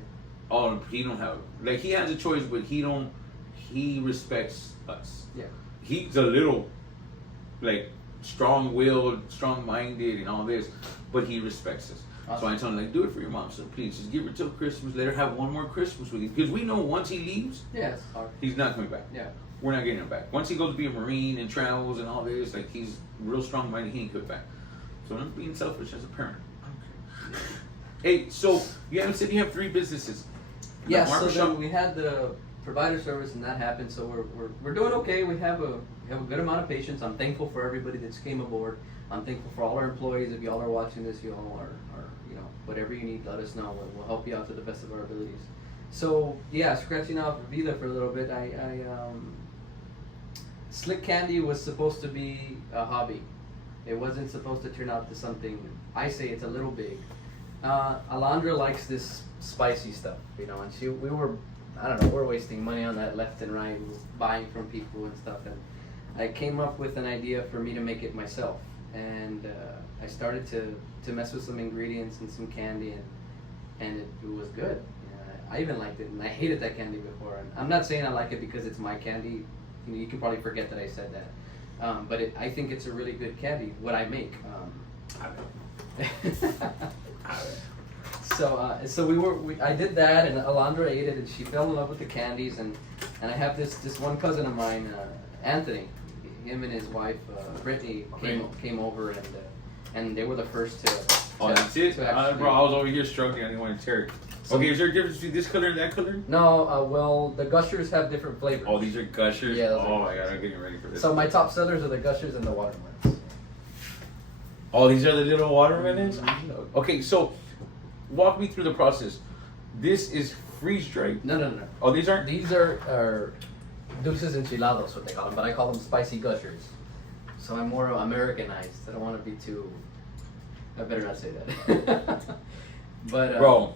Oh, he don't have, like, he has a choice, but he respects us. Yeah. He's a little, like, strong-willed, strong-minded, and all this, but he respects us. Awesome. So I told him, like, do it for your mom. So please, just give her till Christmas. Let her have one more Christmas with you, because we know once he leaves, Yeah, it's hard. he's not coming back. Yeah. We're not getting him back. Once he goes to be a Marine and travels and all this, like, he's real strong-minded. He ain't coming back. So I'm being selfish as a parent. Hey, so you haven't said you have 3 businesses. Yeah, The so barbershop. then we had the provider service and that happened, so we're doing okay. We have a good amount of patients. I'm thankful for everybody that's came aboard. I'm thankful for all our employees. If y'all are watching this, you all are whatever you need, let us know. We'll help you out to the best of our abilities. So yeah, scratching off Vida for a little bit. Slick candy was supposed to be a hobby. It wasn't supposed to turn out to something. I say it's a little big. Alondra likes this spicy stuff, and we're wasting money on that left and right, buying from people and stuff, and I came up with an idea for me to make it myself, and I started to mess with some ingredients and some candy, and it was good. I even liked it, and I hated that candy before. And I'm not saying I like it because it's my candy. You can probably forget that I said that, but I think it's a really good candy. What I make. So I did that, and Alondra ate it, and she fell in love with the candies, and I have this one cousin of mine, Anthony. Him and his wife Brittany came over, and they were the first to. Oh, that's it? Actually, bro, I was over here struggling. I didn't want to tear it. Okay, is there a difference between this color and that color? No, well, the Gushers have different flavors. Oh, these are Gushers? Yeah, oh my god, I'm getting ready for this. So my top sellers are the Gushers and the watermelons. Oh, these are the little watermelons? Mm-hmm. Okay, so walk me through the process. This is freeze-dried? No. Oh, these aren't? These are dulces enchilados, what they call them, but I call them spicy Gushers. So I'm more Americanized. I don't want to be too. I better not say that. But bro,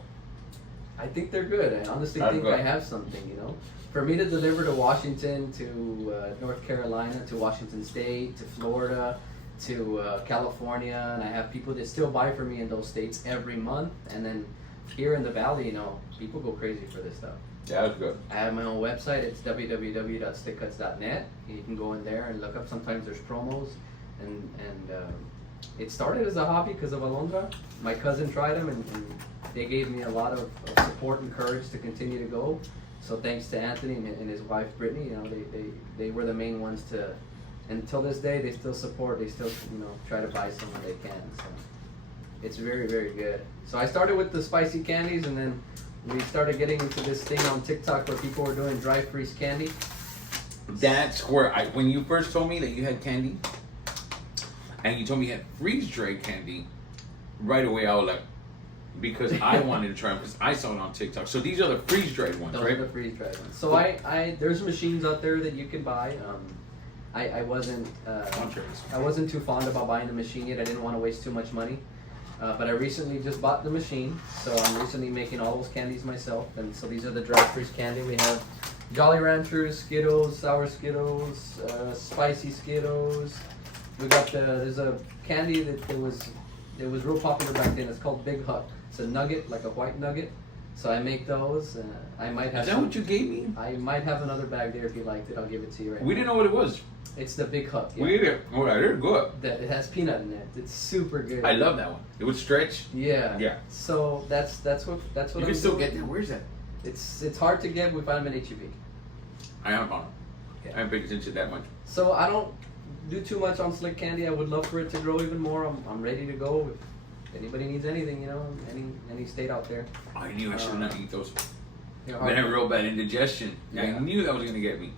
I think they're good. I honestly think I have something, For me to deliver to Washington, to North Carolina, to Washington State, to Florida, to California, and I have people that still buy from me in those states every month. And then here in the Valley, people go crazy for this stuff. Yeah, that's good. I have my own website. It's www.stickcuts.net. You can go in there and look up. Sometimes there's promos, and it started as a hobby because of Alondra. My cousin tried them, and they gave me a lot of support and courage to continue to go. So thanks to Anthony and his wife Brittany, they were the main ones to. Until this day, they still support. They still try to buy some when they can. So it's very, very good. So I started with the spicy candies, and then we started getting into this thing on TikTok where people were doing dry freeze candy. That's where when you first told me that you had candy, and you told me you had freeze-dried candy, right away I was like, because I wanted to try them because I saw it on TikTok. So these are the freeze-dried ones, Those right? are the freeze-dried ones. So there's machines out there that you can buy. I wasn't too fond about buying the machine yet. I didn't want to waste too much money. But I recently just bought the machine, so I'm recently making all those candies myself. And so these are the dry freeze candy. We have Jolly Ranchers, Skittles, sour Skittles, spicy Skittles. We got there's a candy that was real popular back then. It's called Big Huck. It's a nugget, like a white nugget. So I make those. I might have. Is that what you gave me? I might have another bag there if you liked it. I'll give it to you right now. We didn't know what it was. It's the Big Huck. Yeah. We did. Oh, they're good. It has peanut in it. It's super good. I love that one. It would stretch. Yeah. Yeah. So that's what You can still get that. Where's that? It's hard to get. We find them in HEB. I haven't found them. Yeah. I haven't paid attention that much. So I don't do too much on slick candy. I would love for it to grow even more. I'm ready to go. If anybody needs anything, any state out there. I knew I should not eat those. You know, Been having real bad indigestion. Yeah. I knew that was gonna get me.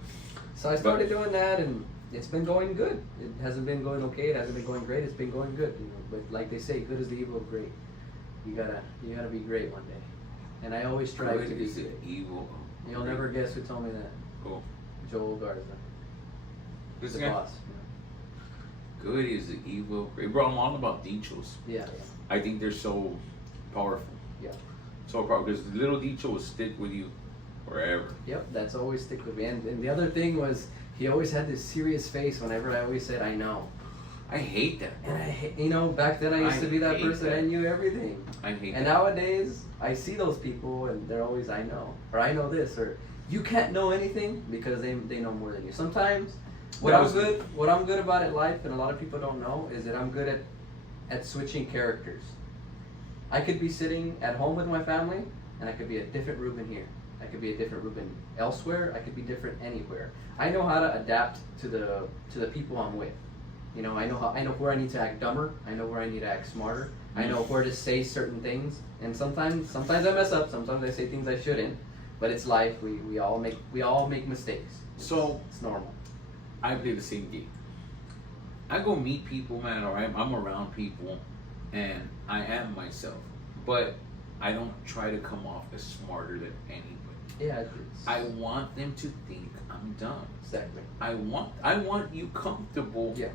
So I started doing that, and it's been going good. It hasn't been going okay. It hasn't been going great. It's been going good. But like they say, good is the evil of great. You gotta be great one day. And I always strive Good to be is the good. evil. You'll never guess who told me that. Cool. Joel Garza, This the guy? boss. Good is the evil. Bro, I'm all about dichos. Yeah. I think they're so powerful. Yeah. So powerful because the little dicho will stick with you forever. Yep. That's always stick with me. And the other thing was he always had this serious face whenever I always said I know. I hate that. And back then I used to be that hate person. that. I knew everything. I hate And that. nowadays I see those people and they're always I know, or I know this, or you can't know anything because they know more than you. Sometimes What I'm good about in life, and a lot of people don't know, is that I'm good at switching characters. I could be sitting at home with my family, and I could be a different Ruben here. I could be a different Ruben elsewhere. I could be different anywhere. I know how to adapt to the people I'm with. You know, I know where I need to act dumber. I know where I need to act smarter. I know where to say certain things. And sometimes I mess up. Sometimes I say things I shouldn't. But it's life. We all make mistakes. So it's normal. I play the same game. I go meet people, man, or I'm around people, and I am myself. But I don't try to come off as smarter than anybody. Yeah, I want them to think I'm dumb. Exactly. I want you comfortable. Yeah.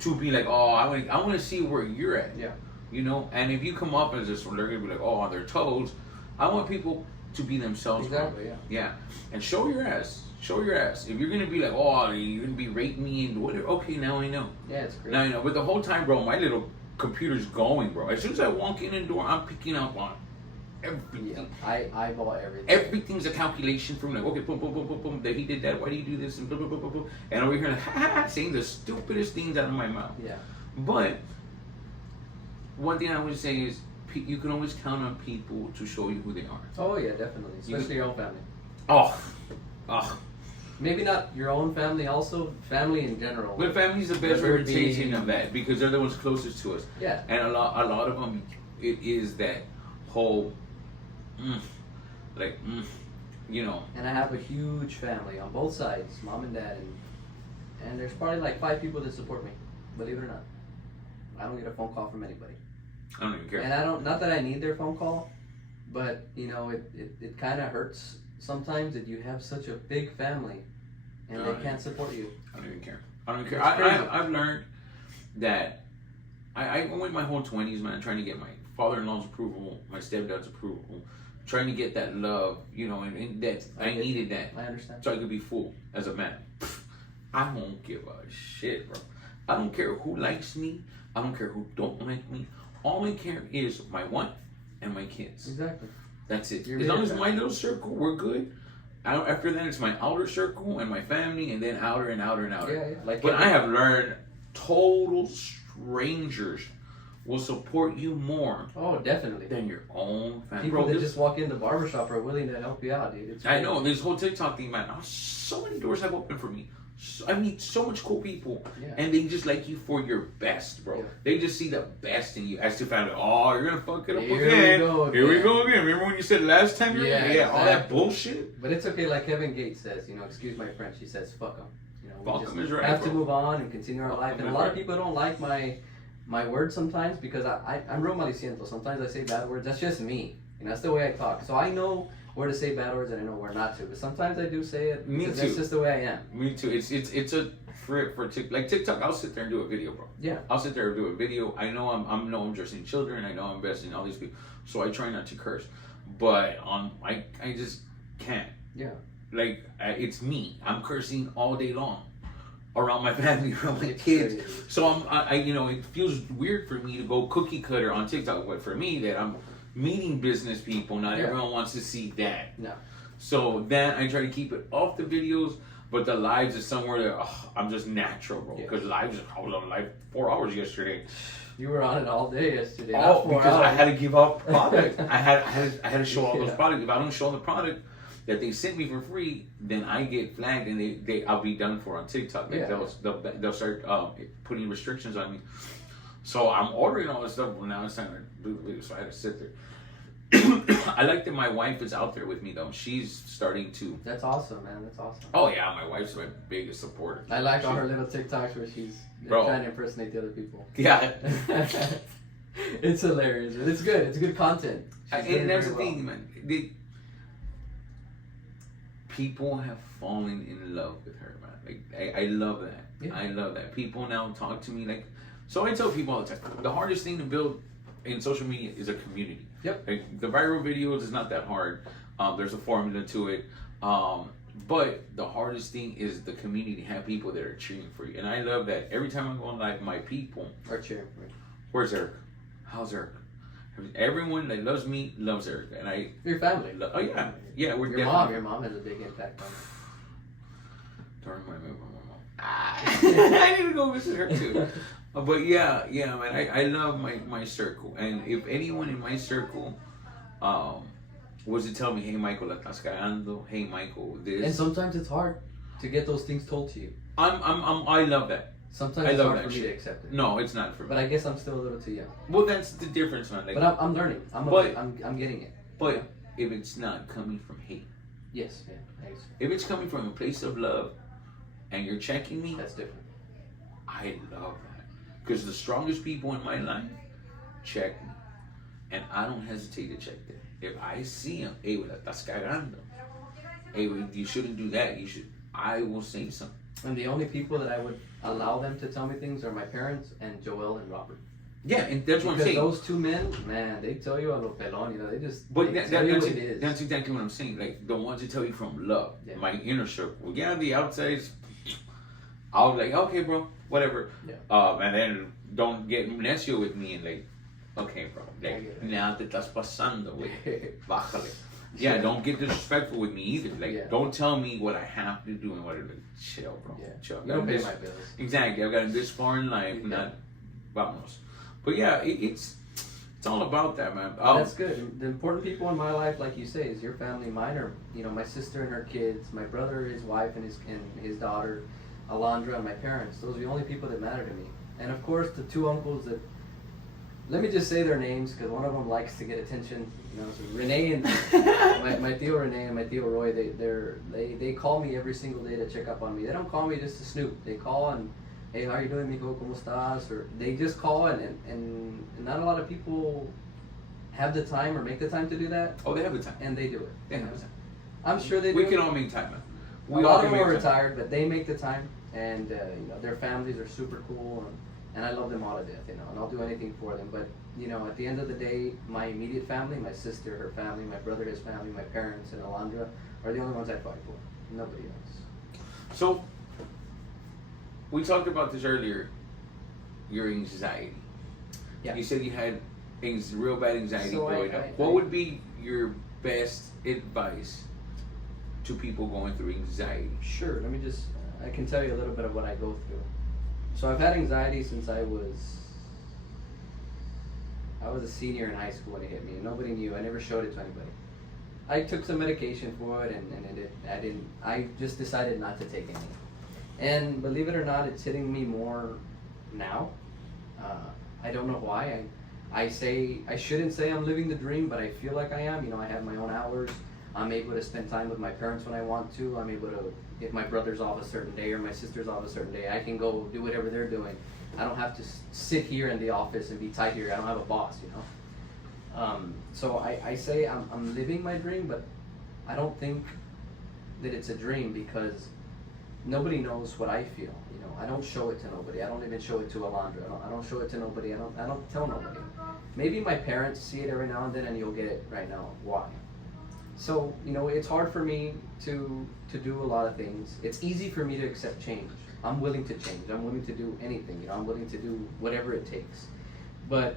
To be like, oh, I want to see where you're at. Yeah. You know, and if you come up as this, they're gonna be like, oh, on their toes. I want people to be themselves. Exactly. Bro. Yeah. And show your ass. Show your ass. If you're gonna be like, oh, you're gonna be rating me and whatever. Okay, now I know. Yeah, it's great. Now I know. But the whole time, bro, my little computer's going, bro. As soon as I walk in the door, I'm picking up on everything. Yeah, I eyeball everything. Everything's a calculation from like, okay, boom, boom, boom, boom, boom. That he did that. Why do you do this? And blah, blah, blah, blah, blah. And over here, like, saying the stupidest things out of my mouth. Yeah. But one thing I would say is you can always count on people to show you who they are. Oh yeah, definitely. Especially your own family. Oh. Maybe not your own family, also family in general. But family's the best representation of that because they're the ones closest to us. Yeah. And a lot of them, it is that whole, you know. And I have a huge family on both sides, mom and dad, and there's probably like 5 people that support me. Believe it or not, I don't get a phone call from anybody. I don't even care. And not that I need their phone call, but you know, it kind of hurts sometimes that you have such a big family and they can't support you. I don't even care. I've learned that I went my whole 20s, man, trying to get my father-in-law's approval, my stepdad's approval, trying to get that love, you know, and that I needed that. I understand. So I could be full as a man. I won't give a shit, bro. I don't care who likes me. I don't care who don't like me. All I care is my wife and my kids. Exactly. That's it. As long as my little circle, we're good. After that, it's my outer circle and my family, and then outer and outer and outer. Yeah. But I have learned total strangers will support you more. Oh, definitely. Than your own family. People that just walk in the barbershop are willing to help you out, dude. I know. This whole TikTok thing, man. So many doors have opened for me. I meet so much cool people, and they just like you for your best, bro. Yeah. They just see the best in you. I still found out, oh, you're gonna fuck it up again. Here we go again. Remember when you said last time? Exactly. All that bullshit. But it's okay, like Kevin Gates says. You know, excuse my French. He says, "Fuck them." You know, fuck them is right. Have to move on and continue our life. And a lot of people don't like my words sometimes because I'm real maliciento. Sometimes I say bad words. That's just me. You know, that's the way I talk. So I know where to say bad words and I know where not to. But sometimes I do say it. Me too. That's just the way I am. Me too. It's a for TikTok. I'll sit there and do a video, bro. Yeah. I'll sit there and do a video. I know I'm addressing children. I know I'm investing in all these people. So I try not to curse. But I just can't. Yeah. Like it's me. I'm cursing all day long. Around my family, around my kids. Crazy. So I you know, it feels weird for me to go cookie cutter on TikTok. But for me, that I'm meeting business people, not everyone wants to see that. No. So then I try to keep it off the videos, but the lives is somewhere that I'm just natural, bro. Because I was on live 4 hours yesterday. You were on it all day yesterday. Oh, because I had to give up product. I had to show all those products. If I don't show the product that they sent me for free, then I get flagged and I'll be done for on TikTok. Like they'll start putting restrictions on me. So I'm ordering all this stuff. Well, now it's time to do the video, so I had to sit there. I like that my wife is out there with me, though. She's starting to... That's awesome, man. That's awesome. Oh, yeah. My wife's my biggest supporter. I like all her little TikToks where she's trying to impersonate the other people. Yeah. It's hilarious. It's good. It's good content. And that's the thing, man. People have fallen in love with her, man. Like, I love that. Yeah. I love that. People now talk to me like... So I tell people all the time, the hardest thing to build in social media is a community. Yep. Like, the viral videos is not that hard. There's a formula to it. But the hardest thing is the community. Have people that are cheering for you. And I love that. Every time I go on live, my people are cheering for me. Where's Eric? How's Eric? Everyone that loves me loves Eric. And your family. Oh, yeah. Yeah, we're your mom has a big impact on it. Don't remind me of my mom. I need to go visit her too. But yeah, man, I love my circle, and if anyone in my circle was to tell me, hey Michael, la estás cagando, hey Michael, this, And sometimes it's hard to get those things told to you. I love that. Sometimes I it's love hard that for me shit. to accept it. No, it's not for me. But I guess I'm still a little too young. Well, that's the difference, man. Like, But I'm learning. I'm getting it. but if it's not coming from hate, Yes, yeah. I guess if it's coming from a place of love, and you're checking me, that's different. I love that. Because the strongest people in my life check me. And I don't hesitate to check them. If I see them, hey, la estás cagando. Hey, you shouldn't do that. You should. I will say something. And the only people that I would allow them to tell me things are my parents and Joel and Robert. Yeah, and that's what I'm Because saying. those two men, man, they tell you a lo pelon, you know, they just But they tell you what it is. that's exactly what I'm saying. Like the ones that tell you from love, Yeah. my inner circle. Yeah, the outside's, I'll be like, okay, bro, whatever. Yeah. And then don't get necio with me and like, okay, bro, like, now te estás pasando, güey. Bájale. Yeah, don't get disrespectful with me either. Like, Yeah. don't tell me what I have to do and what. Like, chill, bro. Yeah. Chill. You don't pay my bills. Exactly. I've got this far in life, not vamos. But yeah, it's all about that, man. That's good. The important people in my life, like you say, is your family. Mine are, you know, my sister and her kids, my brother, his wife, and his daughter, Alondra, and my parents. Those are the only people that matter to me. And of course, the two uncles that. Let me just say their names because one of them likes to get attention. You know, so Renee and my Theo Renee and my Theo Roy. They call me every single day to check up on me. They don't call me just to snoop. They call and, hey, how are you doing, mijo? ¿Cómo estás? Or they just call and not a lot of people have the time or make the time to do that. Oh, they have the time. And they do it. They have the time. I'm sure they do. We can all make time, man. A lot of them are retired, but they make the time, and you know, their families are super cool, and I love them all to death, you know, and I'll do anything for them. But you know, at the end of the day, my immediate family, my sister, her family, my brother, his family, my parents, and Alondra are the only ones I fight for. Nobody else. So, we talked about this earlier. Your anxiety. Yeah. You said you had real bad anxiety So growing up. What would be your best advice to people going through anxiety? Sure. Let me just. I can tell you a little bit of what I go through. So I've had anxiety since I was a senior in high school when it hit me. Nobody knew. I never showed it to anybody. I took some medication for it, and I just decided not to take any. And believe it or not, it's hitting me more now. I don't know why. I shouldn't say I'm living the dream, but I feel like I am. You know, I have my own hours. I'm able to spend time with my parents when I want to. I'm able to, if my brother's off a certain day or my sister's off a certain day, I can go do whatever they're doing. I don't have to sit here in the office and be tied here. I don't have a boss, you know. So I say I'm living my dream, but I don't think that it's a dream because nobody knows what I feel. You know, I don't show it to nobody. I don't even show it to Alondra. I don't show it to nobody. I don't tell nobody. Maybe my parents see it every now and then, and you'll get it right now. Why? So, you know, it's hard for me to do a lot of things. It's easy for me to accept change. I'm willing to change. I'm willing to do anything. You know, I'm willing to do whatever it takes. But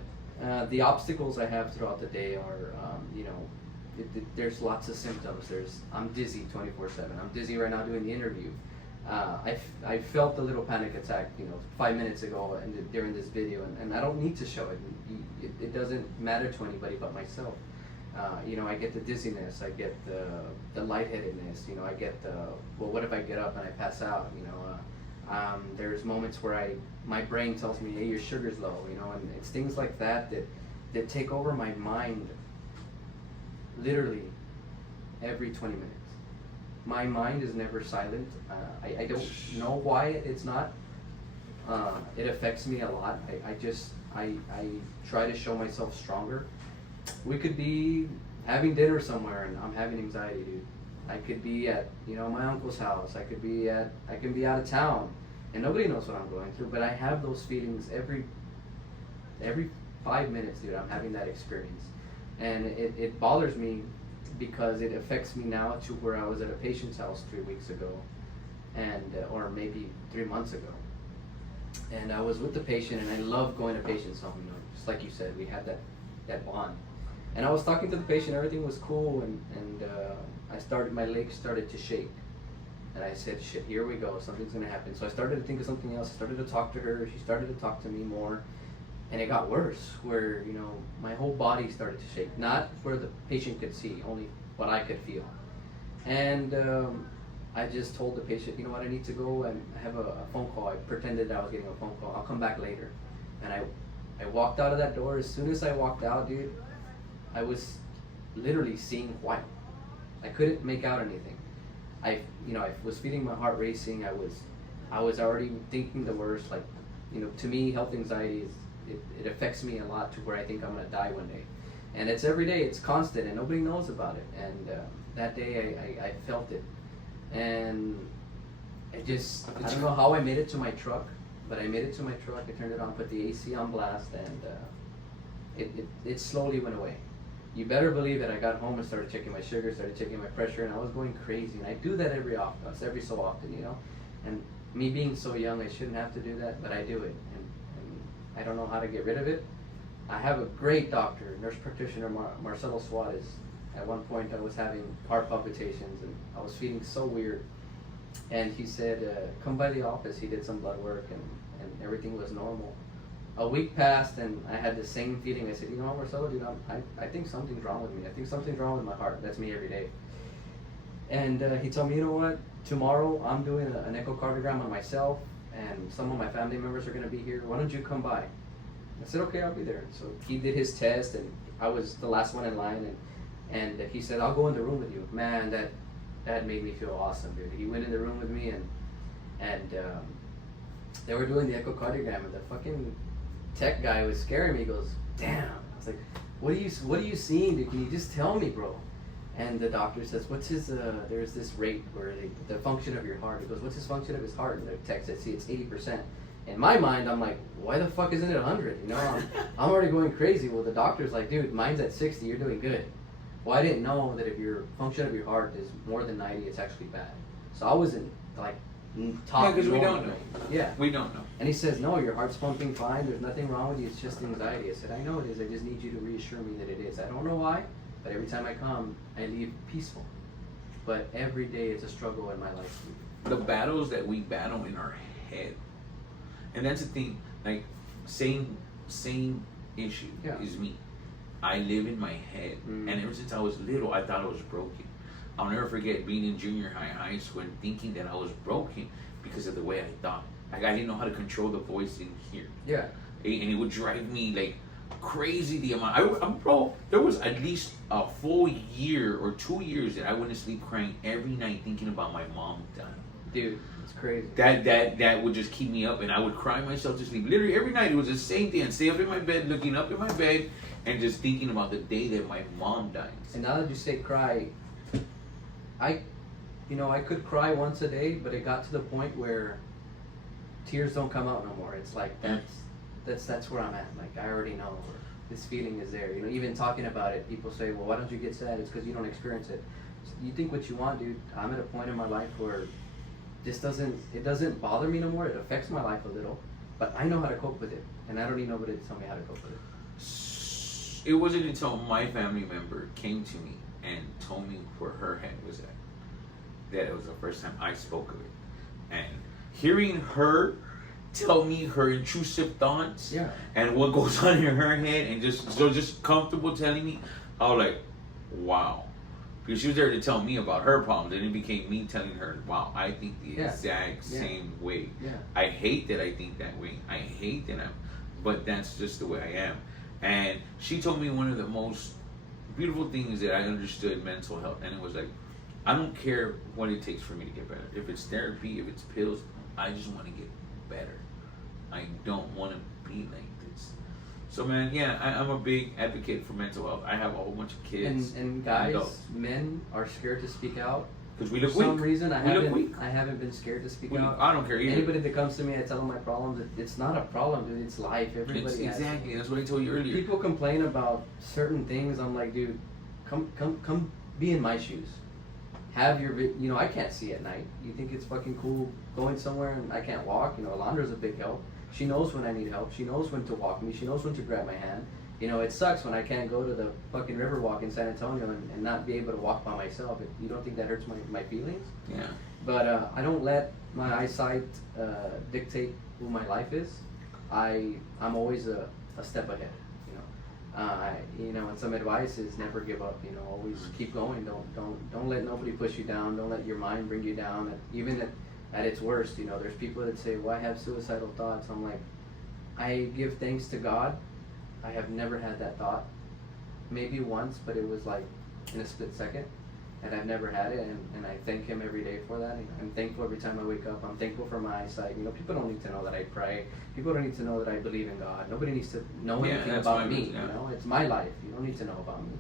the obstacles I have throughout the day are, you know, there's lots of symptoms. I'm dizzy 24/7. I'm dizzy right now doing the interview. I felt a little panic attack, you know, 5 minutes ago during this video, and I don't need to show it. It doesn't matter to anybody but myself. You know, I get the dizziness, I get the lightheadedness, you know, I get well, what if I get up and I pass out, you know, there's moments where my brain tells me, hey, your sugar's low, you know, and it's things like that take over my mind literally every 20 minutes. My mind is never silent. I don't know why it's not. It affects me a lot. I try to show myself stronger. We could be having dinner somewhere and I'm having anxiety, dude. I could be at, you know, my uncle's house. I can be out of town and nobody knows what I'm going through, but I have those feelings every 5 minutes, dude. I'm having that experience. And it bothers me because it affects me now to where I was at a patient's house 3 weeks ago and or maybe 3 months ago. And I was with the patient and I love going to patients' home, you know, just like you said, we had that bond. And I was talking to the patient, everything was cool, and my legs started to shake. And I said, shit, here we go. Something's going to happen. So I started to think of something else. I started to talk to her. She started to talk to me more. And it got worse where, you know, my whole body started to shake. Not where the patient could see, only what I could feel. And I just told the patient, you know what, I need to go and have a phone call. I pretended that I was getting a phone call. I'll come back later. And I walked out of that door. As soon as I walked out, dude, I was literally seeing white. I couldn't make out anything. I was feeling my heart racing. I was already thinking the worst. Like, you know, to me, health anxiety it affects me a lot to where I think I'm gonna die one day. And it's every day, it's constant, and nobody knows about it. And that day I felt it. And I don't know how I made it to my truck, but I made it to my truck. I turned it on, put the AC on blast, and it slowly went away. You better believe that I got home and started checking my sugar, started checking my pressure, and I was going crazy. And I do that every so often, you know. And me being so young, I shouldn't have to do that, but I do it. And I don't know how to get rid of it. I have a great doctor, nurse practitioner, Marcelo Suarez. At one point I was having heart palpitations and I was feeling so weird. And he said, come by the office. He did some blood work and everything was normal. A week passed and I had the same feeling. I said, you know what, Marcelo, dude, I think something's wrong with me. I think something's wrong with my heart. That's me every day. And he told me, you know what, tomorrow I'm doing an echocardiogram on myself and some of my family members are going to be here. Why don't you come by? I said, okay, I'll be there. So he did his test and I was the last one in line and he said, I'll go in the room with you. Man, that made me feel awesome, dude. He went in the room with me and they were doing the echocardiogram and the fucking tech guy was scaring me. He goes, damn. I was like, what are you seeing, dude? Can you just tell me, bro? And the doctor says, what's his, there's this rate where the function of your heart. He goes, what's his function of his heart? And the tech said, see, it's 80%. In my mind, I'm like, why the fuck isn't it 100? You know, I'm already going crazy. Well, the doctor's like, dude, mine's at 60, you're doing good. Well, I didn't know that if your function of your heart is more than 90, it's actually bad. So I wasn't like talking. Yeah, because we don't know. Yeah. We don't know. And he says, no, your heart's pumping fine. There's nothing wrong with you. It's just anxiety. I said, I know it is. I just need you to reassure me that it is. I don't know why, but every time I come, I leave peaceful. But every day it's a struggle in my life. The battles that we battle in our head. And that's the thing, like, same issue is me. I live in my head. And ever since I was little, I thought I was broken. I'll never forget being in junior high school and thinking that I was broken because of the way I thought. Like, I didn't know how to control the voice in here. Yeah. And it would drive me, like, crazy the amount. Bro, there was at least a full year or 2 years that I wouldn't sleep crying every night thinking about my mom dying. Dude, it's crazy. That would just keep me up, and I would cry myself to sleep. Literally every night it was the same thing. I'd stay up in my bed, looking up in my bed, and just thinking about the day that my mom died. And now that you say cry, I could cry once a day, but it got to the point where tears don't come out no more. It's like that's where I'm at. Like, I already know this feeling is there. You know, even talking about it, people say, well, why don't you get sad? It's because you don't experience it. You think what you want, dude. I'm at a point in my life where it doesn't bother me no more. It affects my life a little, but I know how to cope with it, and I don't need nobody to tell me how to cope with it. It wasn't until my family member came to me and told me where her head was at that it was the first time I spoke of it. And hearing her tell me her intrusive thoughts and what goes on in her head, and just comfortable telling me, I was like, wow. Because she was there to tell me about her problems, and it became me telling her, wow, I think the exact same way. Yeah. I hate that I think that way. I hate that but that's just the way I am. And she told me one of the most beautiful things that I understood mental health, and it was like, I don't care what it takes for me to get better. If it's therapy, if it's pills, I just want to get better. I don't want to be like this. So, man, I'm a big advocate for mental health. I have a whole bunch of kids. And guys, men are scared to speak out. Because we look weak. For some reason, I haven't been scared to speak out. I don't care either. Anybody that comes to me, I tell them my problems. It's not a problem, dude. It's life. Everybody has exactly. That's what I told you earlier. People complain about certain things. I'm like, dude, come be in my shoes. Have your, I can't see at night. You think it's fucking cool going somewhere and I can't walk? Alondra's a big help. She knows when I need help. She knows when to walk me. She knows when to grab my hand. It sucks when I can't go to the fucking Riverwalk in San Antonio and not be able to walk by myself. You don't think that hurts my feelings? Yeah. But I don't let my eyesight dictate who my life is. I'm always a step ahead. And some advice is never give up. Always keep going. Don't let nobody push you down. Don't let your mind bring you down. Even at its worst, there's people that say, "Well, I have suicidal thoughts." I'm like, I give thanks to God. I have never had that thought. Maybe once, but it was like in a split second. And I've never had it, and I thank Him every day for that. I'm thankful every time I wake up. I'm thankful for my eyesight. People don't need to know that I pray. People don't need to know that I believe in God. Nobody needs to know anything about me. It's my life. You don't need to know about me.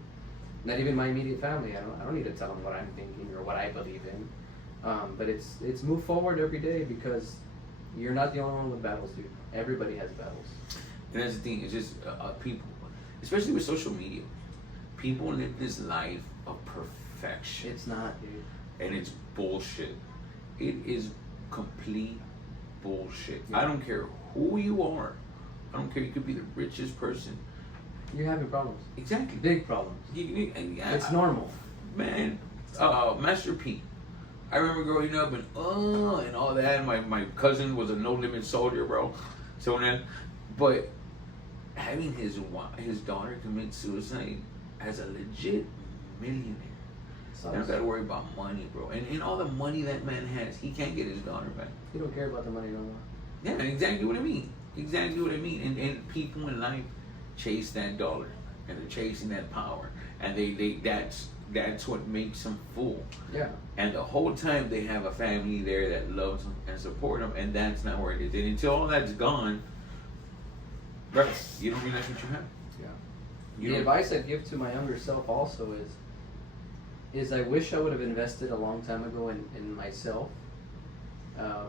Not even my immediate family. I don't need to tell them what I'm thinking or what I believe in. But it's move forward every day, because you're not the only one with battles, dude. Everybody has battles. And that's the thing. It's just people, especially with social media, people live this life of perfection. It's not, dude. And it's bullshit. It is complete bullshit. Yeah. I don't care who you are. I don't care. You could be the richest person. You're having problems. Exactly. Big problems. It's normal. Man, Master P. I remember growing up and all that. My cousin was a no limit soldier, bro. So then, but having his daughter commit suicide as a legit millionaire. I don't gotta worry about money, bro. And all the money that man has, he can't get his daughter back. He don't care about the money no more. Yeah, exactly what I mean. Exactly what I mean. And people in life chase that dollar, and they're chasing that power, and that's what makes them fool. Yeah. And the whole time they have a family there that loves them and support them, and that's not where it is. And until all that's gone, bro, you don't realize what you have. Yeah. The advice I'd give to my younger self also is I wish I would have invested a long time ago in myself,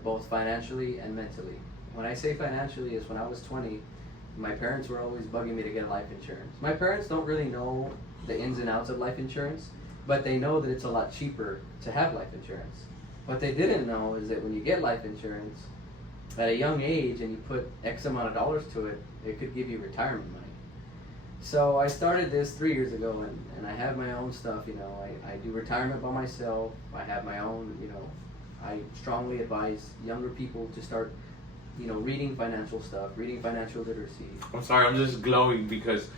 both financially and mentally. When I say financially, is when I was 20, my parents were always bugging me to get life insurance. My parents don't really know the ins and outs of life insurance, but they know that it's a lot cheaper to have life insurance. What they didn't know is that when you get life insurance at a young age and you put X amount of dollars to it, it could give you retirement money. So I started this 3 years ago, and I have my own stuff. I do retirement by myself. I have my own. I strongly advise younger people to start, reading financial stuff, reading financial literacy. I'm sorry, I'm just glowing because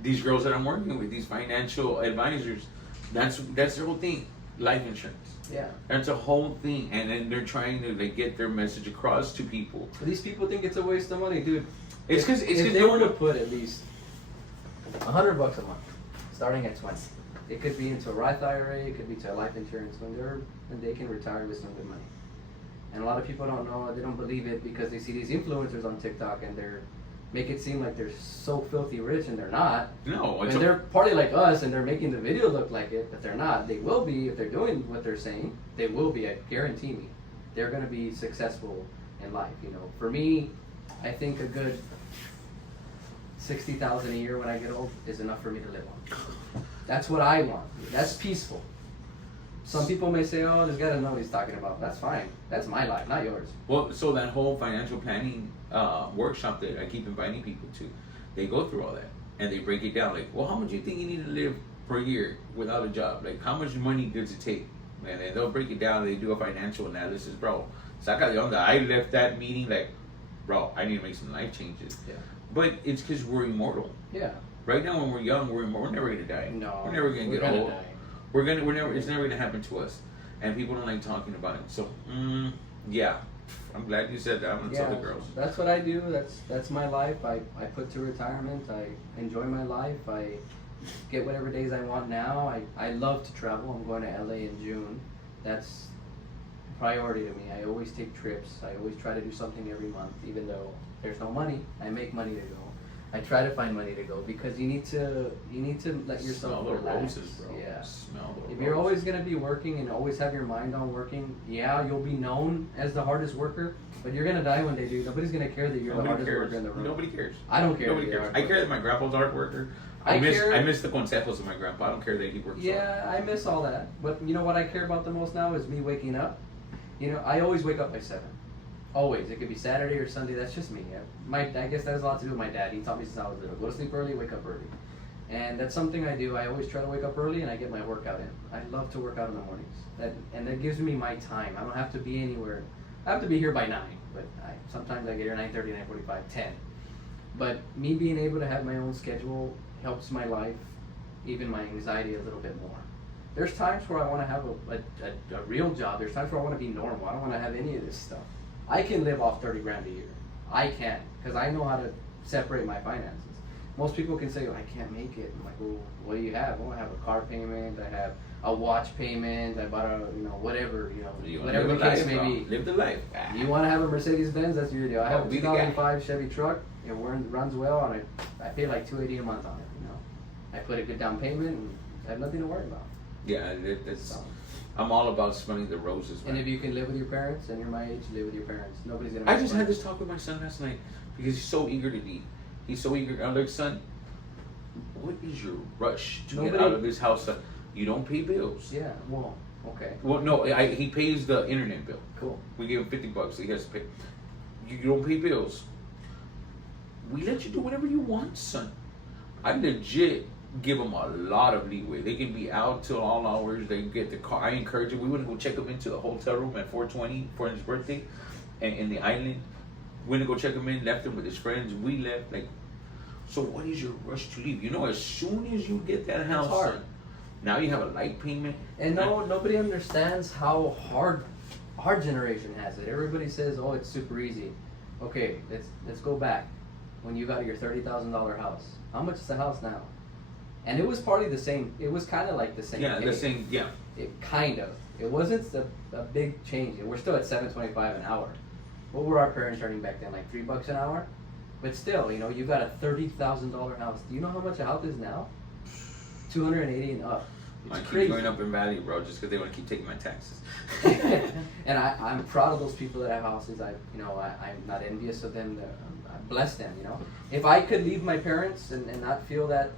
these girls that I'm working with, these financial advisors, that's their whole thing, life insurance. Yeah. That's a whole thing, and then they're trying to get their message across to people. These people think it's a waste of money, dude. It's because if they were to put at least $100 a month, starting at 20, it could be into a Roth IRA, it could be to a life insurance when they can retire with some good money. And a lot of people don't know, they don't believe it because they see these influencers on TikTok and they're make it seem like they're so filthy rich, and they're not. No, and they're partly like us, and they're making the video look like it, but they're not. They will be if they're doing what they're saying. They will be. I guarantee me. They're going to be successful in life. For me, I think a good $60,000 a year when I get old is enough for me to live on. That's what I want. That's peaceful. Some people may say, "Oh, this guy doesn't know what he's talking about." That's fine. That's my life, not yours. Well, so that whole financial planning workshop that I keep inviting people to, they go through all that and they break it down. Like, well, how much do you think you need to live per year without a job? Like, how much money does it take? And then they'll break it down. They do a financial analysis, bro. I left that meeting like, bro, I need to make some life changes. Yeah. But it's because we're immortal. Yeah. Right now, when we're young, we're never gonna die. No. We're never gonna get old. Die. It's never gonna happen to us, and people don't like talking about it. So, yeah, I'm glad you said that. I'm gonna tell the girls. That's what I do. That's my life. I put to retirement. I enjoy my life. I get whatever days I want now. I love to travel. I'm going to LA in June. That's a priority to me. I always take trips. I always try to do something every month, even though there's no money. I make money to go. I try to find money to go because you need to let yourself smell relax. The roses, bro. Yeah. Smell the If you're always going to be working and always have your mind on working, yeah, you'll be known as the hardest worker, but you're going to die one day, dude. Nobody's going to care that you're the hardest worker in the room. Nobody cares. I don't care. Nobody cares. I care that my grandpa's a hard worker. I miss the consejos of my grandpa. I don't care that he works hard. Yeah, I miss all that. But you know what I care about the most now is me waking up. I always wake up by 7. Always. It could be Saturday or Sunday. That's just me. I guess that has a lot to do with my dad. He taught me since I was little. Go to sleep early, wake up early. And that's something I do. I always try to wake up early and I get my workout in. I love to work out in the mornings. That gives me my time. I don't have to be anywhere. I have to be here by 9, but sometimes I get here 9:30, 9:45, 10. But me being able to have my own schedule helps my life, even my anxiety a little bit more. There's times where I want to have a real job. There's times where I want to be normal. I don't want to have any of this stuff. I can live off 30 grand a year. I can, because I know how to separate my finances. Most people can say, I can't make it. I'm like, well, what do you have? Well, I have a car payment. I have a watch payment. I bought a, whatever, whatever the case may be. Live the life. You want to have a Mercedes Benz? That's your deal. I have a 2005 Chevy truck. It runs well, and I pay like $280 a month on it. I put a good down payment, and I have nothing to worry about. Yeah, I'm all about smelling the roses. Man. And if you can live with your parents, and you're my age, live with your parents. Nobody's gonna. I just had this talk with my son last night because he's so eager to eat. He's so eager. I'm like, son, what is your rush to get out of this house? Son? You don't pay bills. Yeah. Well, okay. Well, no, he pays the internet bill. Cool. We give him $50, so he has to pay. You don't pay bills. We let you do whatever you want, son. I legit give them a lot of leeway. They can be out till all hours. They get the car. I encourage it. We wouldn't go check him into the hotel room at 4:20 for his birthday, and in the island. We went to go check him in. Left him with his friends. We left. So what is your rush to leave? As soon as you get that house, son, now you have a light payment. And nobody understands how hard our generation has it. Everybody says, "Oh, it's super easy." Okay, let's go back. When you got your $30,000 house, how much is the house now? And it was probably the same. It was kind of like the same. Yeah, the same. Yeah. It kind of. It wasn't a big change. We're still at $7.25 an hour. What were our parents earning back then? Like $3 an hour? But still, you got a $30,000 house. Do you know how much a house is now? $280 and up. I keep going up in value, bro, just because they want to keep taking my taxes. And I'm proud of those people that have houses. I'm not envious of them. I bless them. If I could leave my parents and not feel that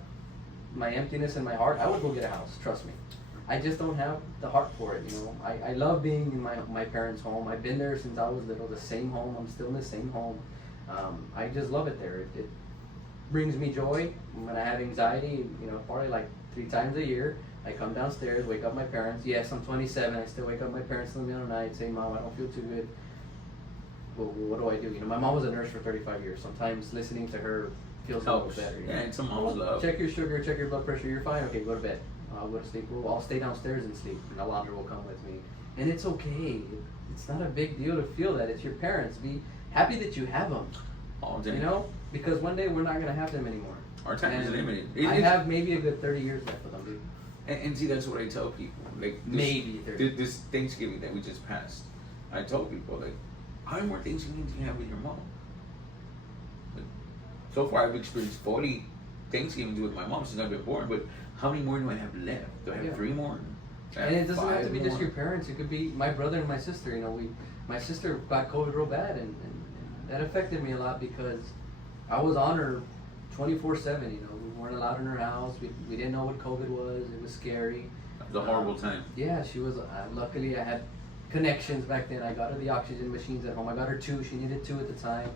my emptiness in my heart, I would go get a house. Trust me. I just don't have the heart for it. I love being in my parents' home. I've been there since I was little. The same home. I'm still in the same home. I just love it there. It brings me joy. When I have anxiety, probably like 3 times a year, I come downstairs, wake up my parents. Yes, I'm 27. I still wake up my parents in the middle of the night, say, "Mom, I don't feel too good." Well, what do I do? My mom was a nurse for 35 years. Sometimes listening to her feels a little better. Yeah, it's a mom's love. Check your sugar, check your blood pressure. You're fine. Okay, go to bed. I'll go to sleep. I'll stay downstairs and sleep. And Alondra will come with me. And it's okay. It's not a big deal to feel that. It's your parents. Be happy that you have them. All day. Because one day we're not going to have them anymore. Our time is limited. I have maybe a good 30 years left with them, dude. And see, that's what I tell people. Maybe 30. This Thanksgiving that we just passed, I told people, how many more Thanksgiving do you have with your mom? So far, I've experienced 40 Thanksgivings with my mom since I've been born, but how many more do I have left? Do I have 3 more? And it doesn't have to be just your parents. It could be my brother and my sister. My sister got COVID real bad, and that affected me a lot because I was on her 24/7. We weren't allowed in her house. We didn't know what COVID was. It was scary. It was a horrible time. Yeah, she was. Luckily, I had connections back then. I got her the oxygen machines at home. I got her 2. She needed 2 at the time.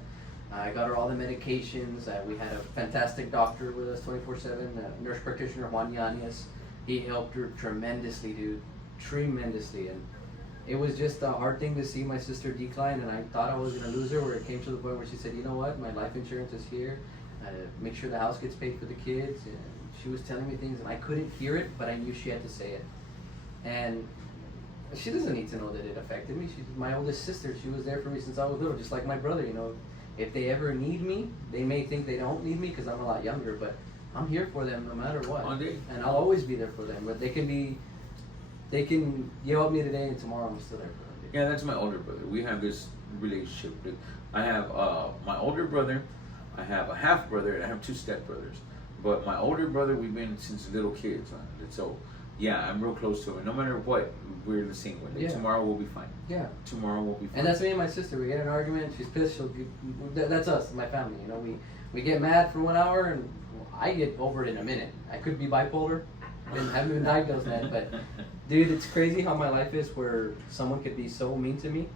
I got her all the medications. We had a fantastic doctor with us 24/7, nurse practitioner Juan Yanez. He helped her tremendously, dude. Tremendously. And it was just a hard thing to see my sister decline, and I thought I was going to lose her, where it came to the point where she said, "You know what, my life insurance is here. Make sure the house gets paid for the kids." And she was telling me things, and I couldn't hear it, but I knew she had to say it. And she doesn't need to know that it affected me. She's my oldest sister. She was there for me since I was little, just like my brother. If they ever need me, they may think they don't need me because I'm a lot younger, but I'm here for them no matter what. And I'll always be there for them. But they can yell at me today, and tomorrow I'm still there for them. Yeah, that's my older brother. We have this relationship. I have my older brother, I have a half brother, and I have 2 step brothers. But my older brother, we've been since little kids. So yeah, I'm real close to him. No matter what, we're the same way. Yeah. Tomorrow we'll be fine. Yeah. Tomorrow we'll be fine. And that's me and my sister. We get in an argument. She's pissed. That's us, my family. We get mad for 1 hour, and I get over it in a minute. I could be bipolar. Haven't been diagnosed yet, but dude, it's crazy how my life is. Where someone could be so mean to me,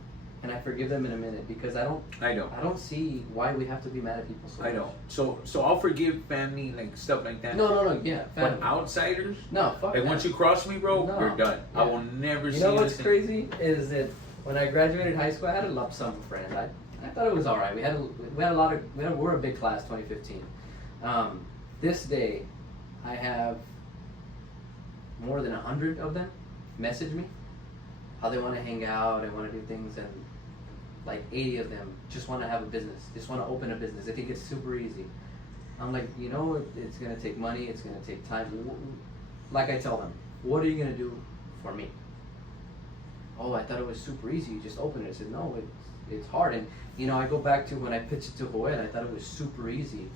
and I forgive them in a minute because I don't see why we have to be mad at people. So I much. don't. So I'll forgive family, like stuff like that. No, yeah. But Family. outsiders, No, fuck like that. once you cross me, bro, No. you're done. Yeah. I will never see You know what's this crazy is that when I graduated high school, I had a lump sum of friends. I thought it was all right. We're a big class, 2015. This day, I have more than 100 of them message me how they want to hang out and want to do things, and like 80 of them just want to have a business, just want to open a business. They think it's super easy. I'm like, it's going to take money, it's going to take time. Like I tell them, what are you going to do for me? Oh, I thought it was super easy. You just open it. I said, no, it's hard. And I go back to when I pitched it to Joel. I thought it was super easy.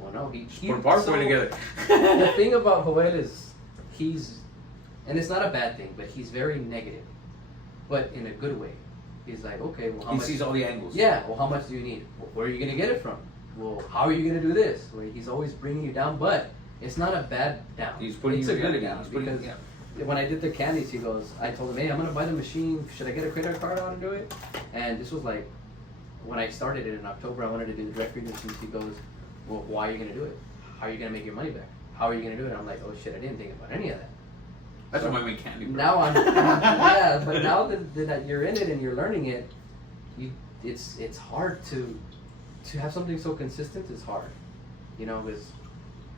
Well, no, he put Barbershop together. The thing about Joel is and it's not a bad thing, but he's very negative, but in a good way. He's like, okay, well, He sees all the angles. Yeah, well, how much do you need? Well, where are you going to get it from? Well, how are you going to do this? Well, he's always bringing you down, but it's not a bad down. He's putting it's you a good together. down He's putting- because yeah. when I did the candies, I told him, hey, I'm going to buy the machine. Should I get a credit card out and do it? And this was like, when I started it in October, I wanted to do the direct feed machines. He goes, well, why are you going to do it? How are you going to make your money back? How are you going to do it? I'm like, oh shit, I didn't think about any of that. That's why I make candy, bro. Now yeah, but now that you're in it and you're learning it, it's hard to have something so consistent. Is hard, because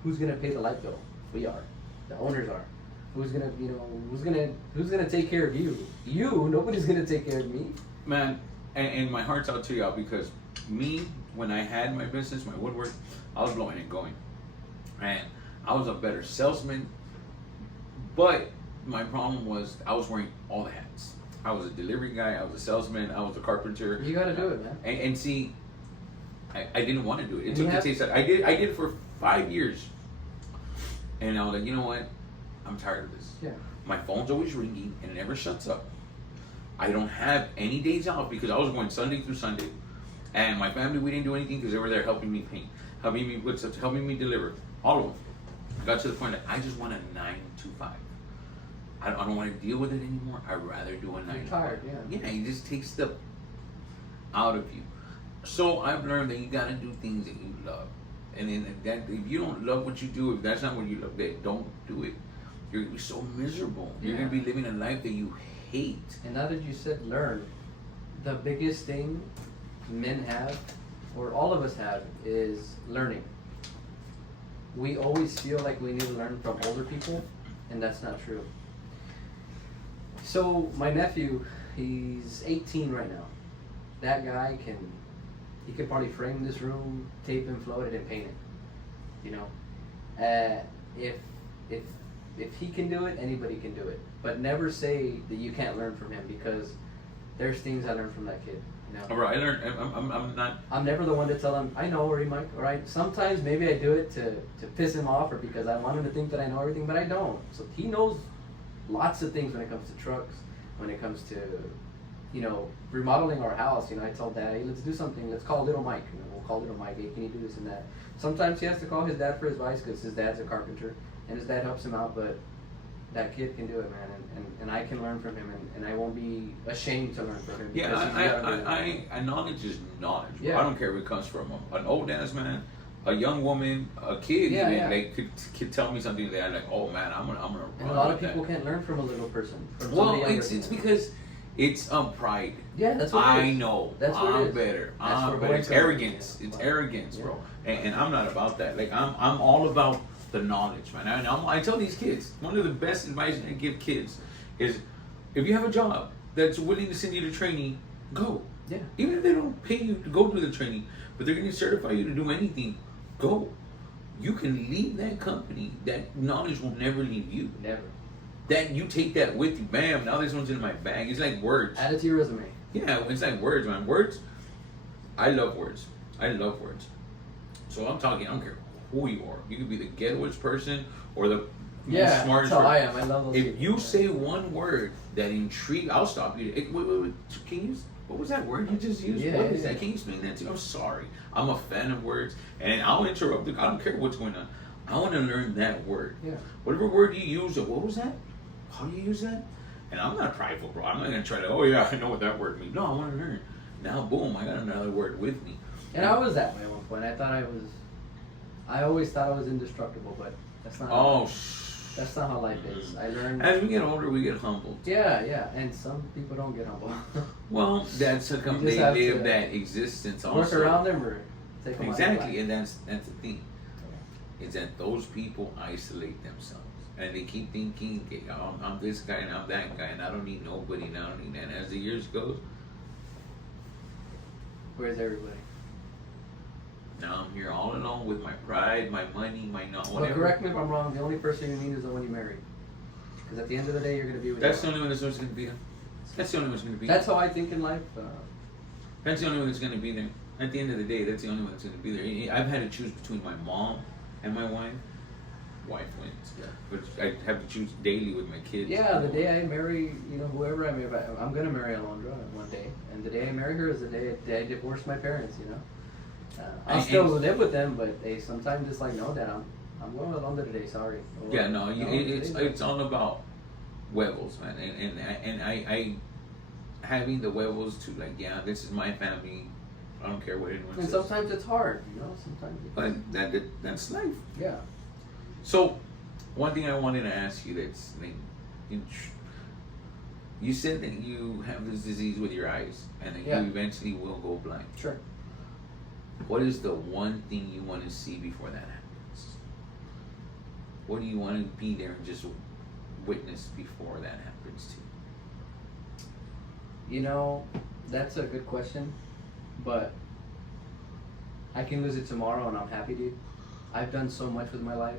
who's gonna pay the light bill? We are, the owners are. Who's gonna take care of you? Nobody's gonna take care of me. Man, and my heart's out to y'all because me, when I had my business, my woodwork, I was blowing and going. And I was a better salesman, but my problem was I was wearing all the hats. I was a delivery guy, I was a salesman, I was a carpenter. You gotta do it, man. And see, I didn't want to do it. It And took you the have- taste out. I did it for 5 years. And I was like, you know what? I'm tired of this. Yeah. My phone's always ringing and it never shuts up. I don't have any days off because I was going Sunday through Sunday. And my family, we didn't do anything because they were there helping me paint, helping me put stuff, helping me deliver. All of them. I got to the point that I just want a 9 to 5. I don't want to deal with it anymore. I'd rather do a 9 to 5. Tired, yeah. Yeah, it just takes the out of you. So I've learned that you got to do things that you love. And then that if you don't love what you do, if that's not what you love, then don't do it. You're going to be so miserable. You're going to be living a life that you hate. And now that you said learn, the biggest thing men have, or all of us have, is learning. We always feel like we need to learn from older people, and that's not true. So my nephew, he's 18 right now. That guy he could probably frame this room, tape and float it, and paint it. If he can do it, anybody can do it. But never say that you can't learn from him, because there's things I learned from that kid. All right, I learned. I'm not. I'm never the one to tell him, I know where he might, all right? Sometimes maybe I do it to piss him off, or because I want him to think that I know everything, but I don't. So he knows lots of things when it comes to trucks, when it comes to, remodeling our house. I tell Dad, hey, let's do something. Let's call little Mike. We'll call little Mike. Hey, can you do this and that? Sometimes he has to call his dad for advice because his dad's a carpenter, and his dad helps him out, but that kid can do it, man, and I can learn from him, and I won't be ashamed to learn from him. Yeah, knowledge is knowledge. Bro. Yeah. I don't care if it comes from an old ass man, a young woman, a kid. Yeah, even, yeah. They could tell me something that I'm like, oh man, I'm gonna run. And a lot of with people that. can't learn from a little person. From Well, somebody younger it's than them. because it's pride. Yeah, that's what it I is. know. That's what I'm it is. better. That's I'm where better. boys It's come from. arrogance. It's Yeah. arrogance, Yeah. bro. And I'm not about that. Like I'm all about the knowledge, man. I tell these kids, one of the best advice I give kids is, if you have a job that's willing to send you to training, go. Yeah. Even if they don't pay you to go do the training, but they're going to certify you to do anything, go. You can leave that company. That knowledge will never leave you. Never. That you take that with you. Bam, now this one's in my bag. It's like words. Add it to your resume. Yeah, it's like words, man. Words, I love words. I love words. So I'm talking, I don't care who you are. You could be the ghettoest person or the Yeah, smartest that's how I person. am. I love those If people. you say one word that intrigues, I'll stop you. Wait. Can you? What was that word you just used? Yeah, What is yeah. that? Can you explain that to me? I'm sorry. I'm a fan of words, and I'll interrupt. I don't care what's going on. I want to learn that word. Yeah. Whatever word you use, what was that? How do you use that? And I'm not prideful, bro. I'm not gonna try to. Oh yeah, I know what that word means. No, I want to learn. Now, boom, I got another word with me. And I was that way at one point. I always thought I was indestructible, but that's not. That's not how life is. I learned. As we get older, we get humbled. Yeah, and some people don't get humble. Well, that's a they live that existence also. Work around them or take them exactly, and that's the thing. Is that those people isolate themselves and they keep thinking, okay, I'm this guy and I'm that guy and I don't need nobody and I don't need that. And as the years goes, where's everybody? Now I'm here all alone with my pride, my money, my not whatever. Well, correct me if I'm wrong. The only person you need is the one you marry. Because at the end of the day, you're going to be with. That's the only one that's going to be there. That's the only one that's going to be. That's how I think in life. That's the only one that's going to be there. At the end of the day, that's the only one that's going to be there. I've had to choose between my mom and my wife. Wife wins. Yeah. But I have to choose daily with my kids. Yeah, the day I marry, whoever I marry, I'm going to marry Alondra one day. And the day I marry her is the day I divorced my parents, I'll still live with them, but sometimes it's like, no, Dad, I'm going with Alondra today, sorry. Yeah, no, it's all about huevos, man. And I having the huevos to like, yeah, this is my family. I don't care what anyone says. And sometimes it's hard, sometimes but that's life. Yeah. So, one thing I wanted to ask you that's like, you said that you have this disease with your eyes and that you eventually will go blind. Sure. What is the one thing you want to see before that happens? What do you want to be there and just witness before that happens to you? That's a good question, but I can lose it tomorrow and I'm happy, dude. I've done so much with my life.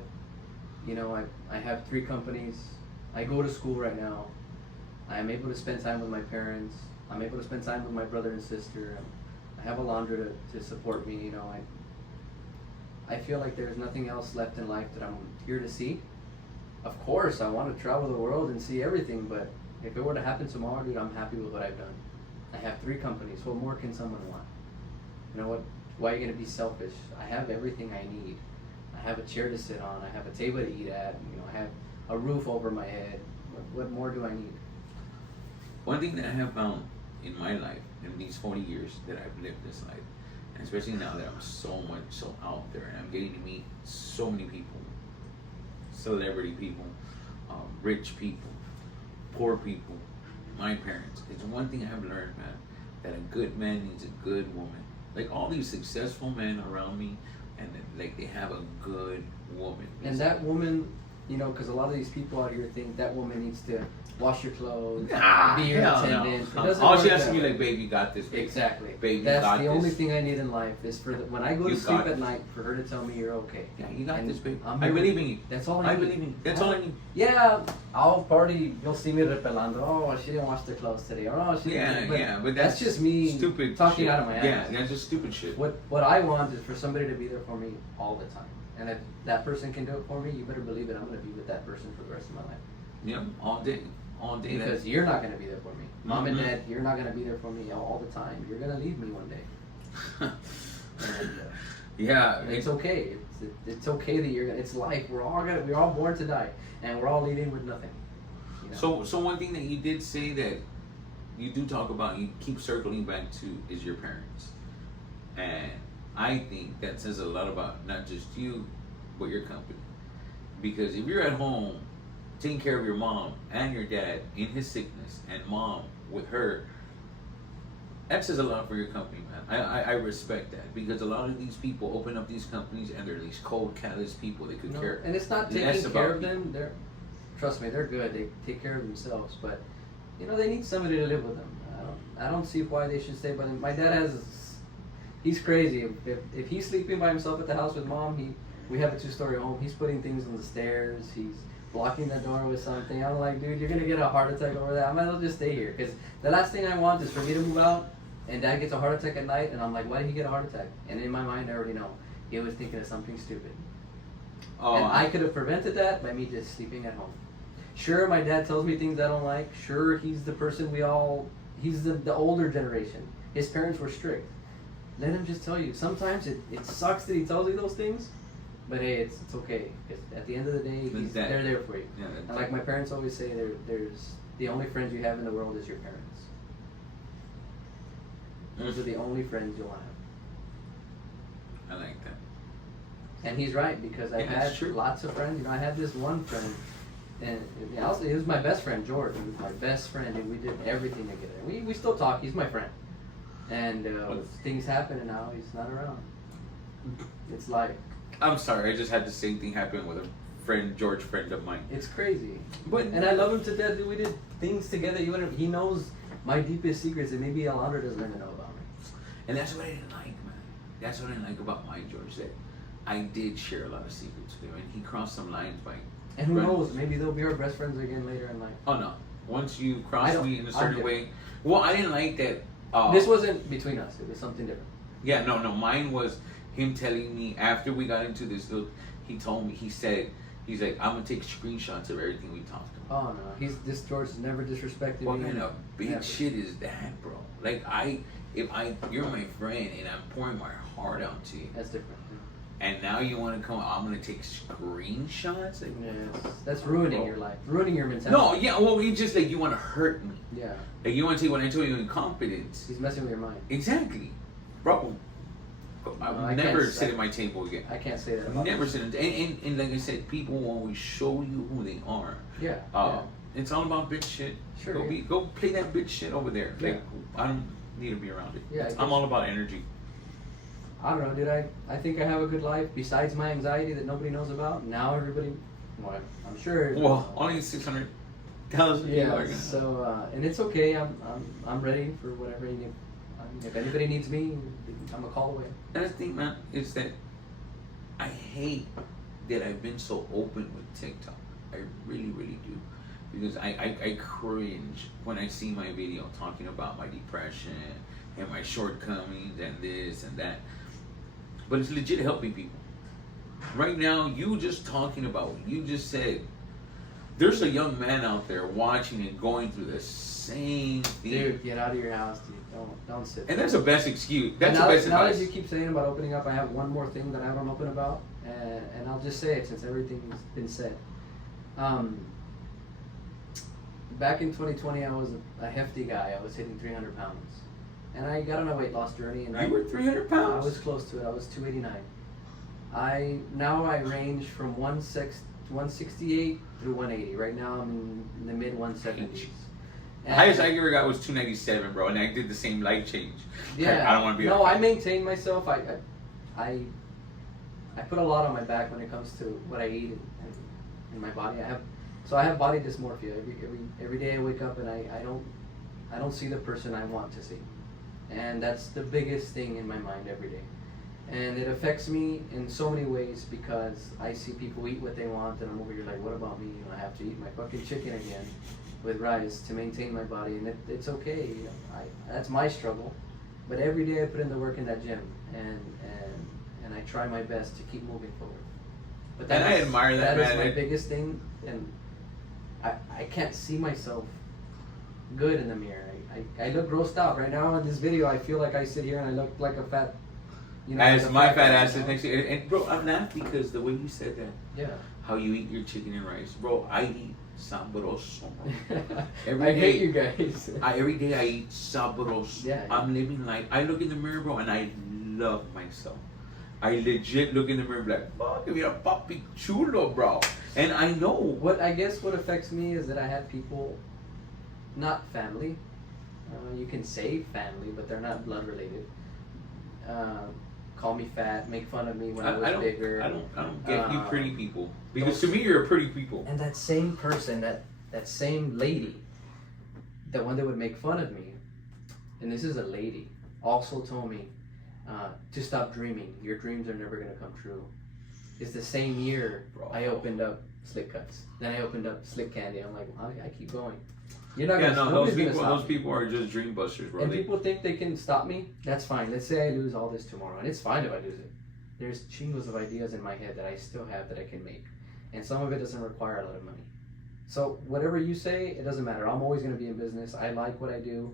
I have 3 companies. I go to school right now. I'm able to spend time with my parents. I'm able to spend time with my brother and sister. I have Alondra to support me. I feel like there's nothing else left in life that I'm here to see. Of course, I want to travel the world and see everything, but if it were to happen tomorrow, dude, I'm happy with what I've done. I have 3 companies. What more can someone want? You know what? Why are you going to be selfish? I have everything I need. I have a chair to sit on. I have a table to eat at. I have a roof over my head. What more do I need? One thing that I have found in my life, in these 40 years that I've lived this life, and especially now that I'm so out there and I'm getting to meet so many people, celebrity people, rich people, poor people, my parents. It's one thing I've learned, man, that a good man needs a good woman. Like all these successful men around me, and like they have a good woman. And that woman, because a lot of these people out here think that woman needs to wash your clothes, be your attendant. No. All she has to be like, baby, you got this. Baby. Exactly. Baby, that's got the this. only thing I need in life is when I go to sleep at night, for her to tell me you're okay. Yeah, you got this, baby. I believe in you. That's all I need. believe in you. That's all I need. Yeah, I'll party. You'll see me repelando. Oh, she didn't wash their clothes today. Or oh, she didn't. But that's just me stupid talking shit. out of my ass. Yeah, that's just stupid shit. What I want is for somebody to be there for me all the time. And if that person can do it for me, you better believe it. I'm going to be with that person for the rest of my life. Yeah, all day. Because you're not going to be there for me. Mom and Dad, you're not going to be there for me all the time. You're going to leave me one day. Yeah, it's okay. It's okay that it's life. We're all born to die, and we're all leaving with nothing. So one thing that you did say that you do talk about, you keep circling back to, is your parents, and I think that says a lot about not just you, but your company. Because if you're at home taking care of your mom and your dad in his sickness, and mom with her, that says a lot for your company, man. I respect that, because a lot of these people open up these companies and they're these cold, callous people. They could care. And it's not taking care of them. Trust me, they're good. They take care of themselves, but they need somebody to live with them. I don't see why they should stay. But my dad he's crazy. If he's sleeping by himself at the house with mom, we have a 2-story home. He's putting things on the stairs. He's blocking the door with something. I'm like, dude, you're gonna get a heart attack over that. I might as well just stay here, because the last thing I want is for me to move out and Dad gets a heart attack at night, and I'm like, why did he get a heart attack? And in my mind, I already know he was thinking of something stupid. And I could have prevented that by me just sleeping at home. Sure, my dad tells me things I don't like. Sure, he's the person he's the older generation. His parents were strict. Let him just tell you. Sometimes it sucks that he tells you those things, but hey, it's okay. At the end of the day, they're there for you. Yeah, and like my parents always say, there's the only friends you have in the world is your parents. Those are the only friends you'll have. I like that. And he's right, because I've Yeah, that's had true. lots of friends. You know, I had this one friend, and he was my best friend, George. He was my best friend, and we did everything together. We still talk. He's my friend. And things happen, and now he's not around. It's like, I'm sorry, I just had the same thing happen with a George friend of mine. it's crazy. But And I love him to death. We did things together. He knows my deepest secrets that maybe Alondra doesn't even know about me. And that's what I didn't like, man. That's what I didn't like about my George. That I did share a lot of secrets with him, and he crossed some lines by. And who knows? Maybe they'll be our best friends again later in life. Oh no! Once you cross me in a certain I'm way, well, I didn't like that. This wasn't between us. It was something different. Yeah, no. Mine was him telling me after we got into this. He told me. He's like, I'm gonna take screenshots of everything we talked about. Oh no, this George has never disrespected What me. kind of bitch Never. shit is that, bro? Like you're my friend and I'm pouring my heart out to you, That's different. and now you want to come? I'm gonna take screenshots. Like, Yes, that's ruining your life, ruining your no, mentality. yeah. Well, you just like you want to hurt me. Yeah, Like you want to take what I told you in confidence. he's messing with your mind. Exactly, bro. I No, would I never can't- sit at my table again. I can't say that. About Never you. sit. And like I said, people will always show you who they are. Yeah. It's all about bitch shit. Sure, Go yeah. go play that bitch shit over there. Yeah. Like I don't need to be around it. Yeah, I I'm guess. all about energy. I don't know, dude. I think I have a good life besides my anxiety that nobody knows about. Now everybody, well, I'm sure. Well, only 600,000 people are Yeah. gonna. So and it's okay. I'm ready for whatever you need. I mean, if anybody needs me, I'm a call away. And the thing, man, is that I hate that I've been so open with TikTok. I really, really do. Because I cringe when I see my video talking about my depression and my shortcomings and this and that. But it's legit helping people. Right now, you just talking about what you just said. There's a young man out there watching and going through the same thing. Dude, get out of your house, dude. Don't sit. And that's the best excuse. That's now, the best now advice. that you keep saying about opening up, I have one more thing that I don't open about, and I'll just say it since everything's been said. Back in 2020, I was a hefty guy. I was hitting 300 pounds, and I got on a weight loss journey. And You were 300 I pounds. was close to it. I was 289. I range from 168 through 180. Right now, I'm in the mid 170s. The highest I ever got was 297, bro, and I did the same life change. Yeah. I don't want to be. No, I maintain myself. I put a lot on my back when it comes to what I eat and my body. I have body dysmorphia. Every day I wake up and I don't see the person I want to see, and that's the biggest thing in my mind every day. And it affects me in so many ways because I see people eat what they want, and I'm over here like, what about me? You know, I have to eat my fucking chicken again with rice to maintain my body, and it's okay. You know, that's my struggle. But every day I put in the work in that gym, and I try my best to keep moving forward. But And I admire that, That man. is my biggest thing, and I can't see myself good in the mirror. I look grossed out right now in this video. I feel like I sit here and I look like a fat. You know, As like a my fat guy, ass you is know? next to you. And bro, I'm not because the way you said that, Yeah. how you eat your chicken and rice, bro. I eat sabroso. I hate you guys. Every day I eat sabroso. Yeah. I'm living life. I look in the mirror, bro, and I love myself. I legit look in the mirror like, fuck, you're a papi chulo, bro. And I know. What affects me is that I had people, not family. You can say family, but they're not blood related. Call me fat, make fun of me when I was bigger. I don't get you pretty people. Because to me, you're a pretty people. And that same person, that same lady, the one that would make fun of me, and this is a lady, also told me to stop dreaming. Your dreams are never going to come true. It's the same year Bro. I opened up Slick Cuts. Then I opened up Slick Candy. I'm like, well, I keep going. You're not Yeah, gonna, no, nobody's gonna stop those me. people are just dream busters, bro. And people think they can stop me. That's fine. Let's say I lose all this tomorrow, and it's fine if I lose it. There's chingos of ideas in my head that I still have that I can make, and some of it doesn't require a lot of money. So whatever you say, it doesn't matter. I'm always going to be in business. I like what I do.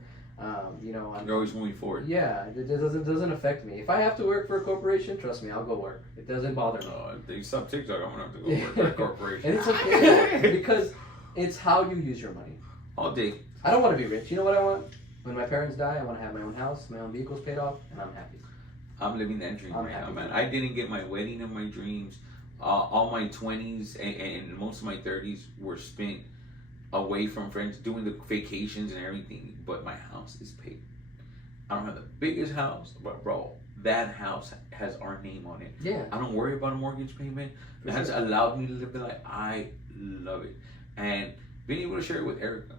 You know, You're always moving forward. yeah, it doesn't affect me. If I have to work for a corporation, trust me, I'll go work. It doesn't bother me. If they stop TikTok, I'm gonna have to go work for a corporation. And it's okay because it's how you use your money. All day. I don't want to be rich. You know what I want? When my parents die, I want to have my own house, my own vehicles paid off, and I'm happy. I'm living that dream I'm right now, happy. man. I didn't get my wedding of my dreams. All my 20s and most of my 30s were spent away from friends, doing the vacations and everything. But my house is paid. I don't have the biggest house, but bro, that house has our name on it. Yeah. I don't worry about a mortgage payment. For It has sure. allowed me to live the life. I love it. And being able to share it with Erica.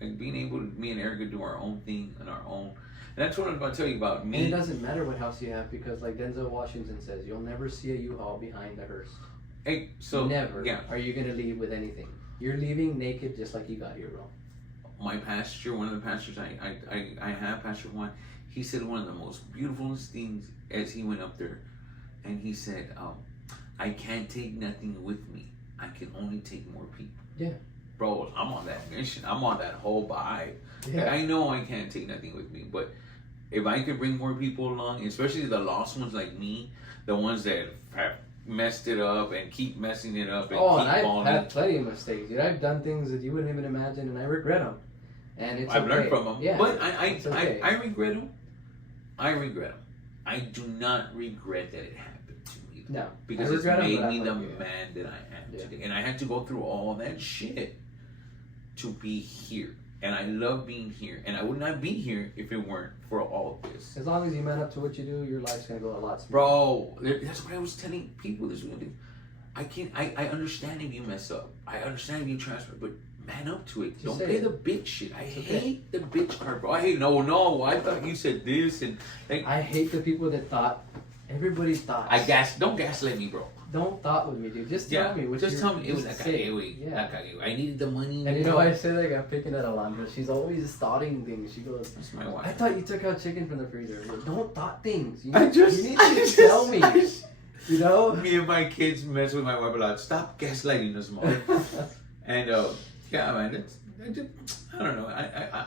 And being able to, me and Erica do our own thing and our own. And that's what I'm about to tell you about me. And it doesn't matter what house you have because, like Denzel Washington says, you'll never see a U-Haul behind the hearse. Hey, so never yeah. are you gonna leave with anything. You're leaving naked just like you got here, bro. My pastor, one of the pastors I have, Pastor Juan, he said one of the most beautifulest things as he went up there, and he said, I can't take nothing with me. I can only take more people. Yeah. Bro, I'm on that mission. I'm on that whole vibe. Yeah. Like, I know I can't take nothing with me, but if I could bring more people along, especially the lost ones like me, the ones that have messed it up and keep messing it up and Oh, keep and I've falling. had plenty of mistakes, dude. I've done things that you wouldn't even imagine, and I regret them. And it's I've okay. learned from them. Yeah. But It's okay. I regret them. I regret them. I do not regret that it happened to me. No. Because I it's regret 'em, made but me I'm the like you. man that I am Yeah. today. And I had to go through all that shit to be here. And I love being here. And I would not be here if it weren't for all this. As long as you man up to what you do, your life's gonna go a lot smoother. Bro, that's what I was telling people this weekend. I understand if you mess up. I understand if you transfer, but man up to it. Just Don't say play it. the bitch shit. I okay. hate the bitch card, bro. I hate no. I thought you said this and like, I hate the people that thought everybody's thoughts. don't gaslight me, bro. Don't thought with me, dude. Just tell me what just you're- tell me it was just that say guy. it. Yeah. I needed the money. And you know, I say like I'm picking at Alondra. She's always thoughting things. She goes, That's my I wife. thought you took out chicken from the freezer. Well, don't thought things. You I need, just- you need I to just- tell me. I just- You know? Me and my kids mess with my wife a lot. Stop gaslighting us, mom. And yeah, man, I don't know.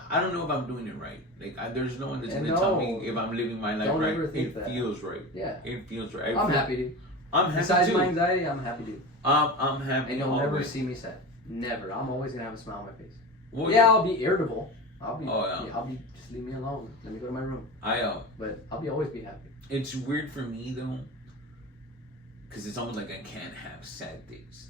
I don't know if I'm doing it right. Like there's no one that's And gonna tell no. me if I'm living my life Don't right. ever think It that. feels right. Yeah. It feels right. I'm happy, dude. I'm happy Besides too. my anxiety, I'm happy, dude. I'm happy. And you'll never always. see me sad. Never. I'm always gonna have a smile on my face. Well, Yeah, I'll be irritable. I'll be. Oh, yeah. I'll be. Just leave me alone. Let me go to my room. But I'll be always be happy. It's weird for me though, because it's almost like I can't have sad days,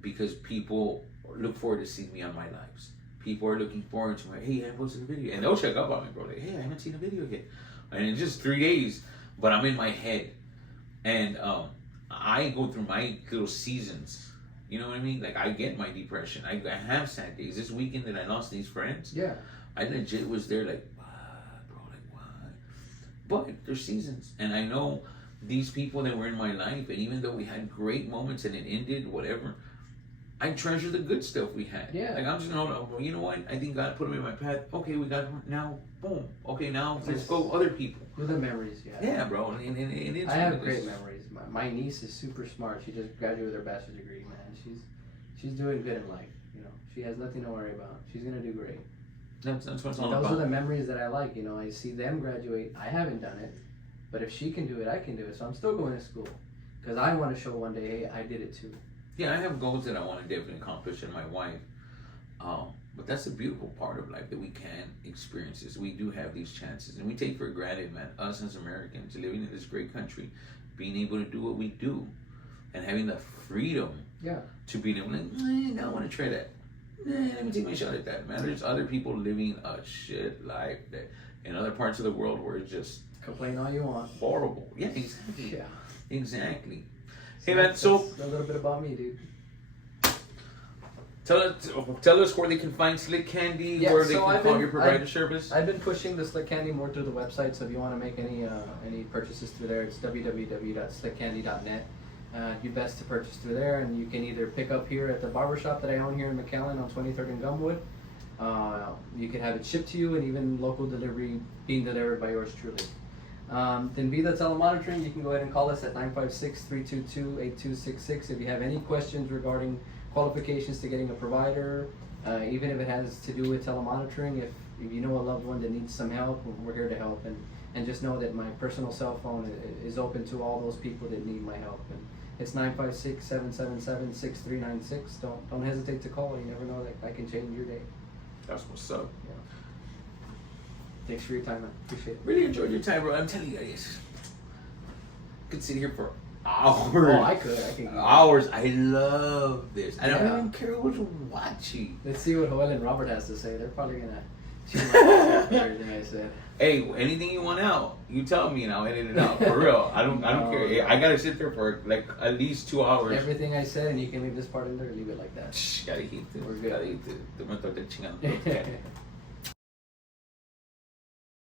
because people look forward to seeing me on my lives. People are looking forward to my, hey, I posted a video, and they'll check up on me, bro. Like, hey, I haven't seen a video yet, and in just 3 days, but I'm in my head, and I go through my little seasons. You know what I mean? Like I get my depression. I have sad days. This weekend that I lost these friends, Yeah. I legit was there like, what, bro, like what? But there's seasons, and I know these people that were in my life, and even though we had great moments and it ended, whatever, I treasure the good stuff we had. Yeah. Like I'm just gonna, you know what? I think God put them in my path. Okay, we got now. Boom. Okay, now let's go other people. With the memories, yeah. Yeah, bro. And it's. I have great memories. My niece is super smart. She just graduated with her bachelor's degree, man. She's doing good in life. You know, she has nothing to worry about. She's gonna do great. That's what it's all Those about. are the memories that I like. You know, I see them graduate. I haven't done it, but if she can do it, I can do it. So I'm still going to school because I want to show one day, hey, I did it too. Yeah, I have goals that I want to definitely accomplish in my wife. But that's a beautiful part of life that we can experience this. We do have these chances, and we take for granted, man, us as Americans living in this great country, being able to do what we do, and having the freedom Yeah. to be able to, I want to try that. Let me take my shot at that, man. There's other people living a shit life that in other parts of the world where it's just Complain all you want. horrible. Yeah, exactly. Yeah. Exactly. Hey, man, so That's a little bit about me, dude. tell us where they can find Slick Candy, Yeah, where they so can I've call been- your provider service. I've been pushing the Slick Candy more through the website, so if you want to make any purchases through there, it's www.slickcandy.net. You best to purchase through there, and you can either pick up here at the Barbershop that I own here in McAllen on 23rd and Gumwood. You can have it shipped to you, and even local delivery being delivered by yours truly. Then Vida Telemonitoring, you can go ahead and call us at 956-322-8266 if you have any questions regarding qualifications to getting a provider, even if it has to do with telemonitoring. If you know a loved one that needs some help, we're here to help. And just know that my personal cell phone is open to all those people that need my help. It's 956-777-6396. Don't hesitate to call. You never know that I can change your day. That's what's up. Yeah. Thanks for your time, man. Appreciate it. Really enjoyed your time, bro. I'm telling you guys, could sit here for hours. Oh, I could. Hours. I love this. I don't Yeah. even care who's watching. Let's see what Joel and Robert has to say. They're probably gonna chew my ass for everything I said. Hey, anything you want out, you tell me and I'll edit it out. For real. I don't care. I gotta sit there for like at least 2 hours. Everything I said, and you can leave this part in there. Leave it like that. Shh, gotta eat it. We're good. Gotta eat it. Te me estoy chingando.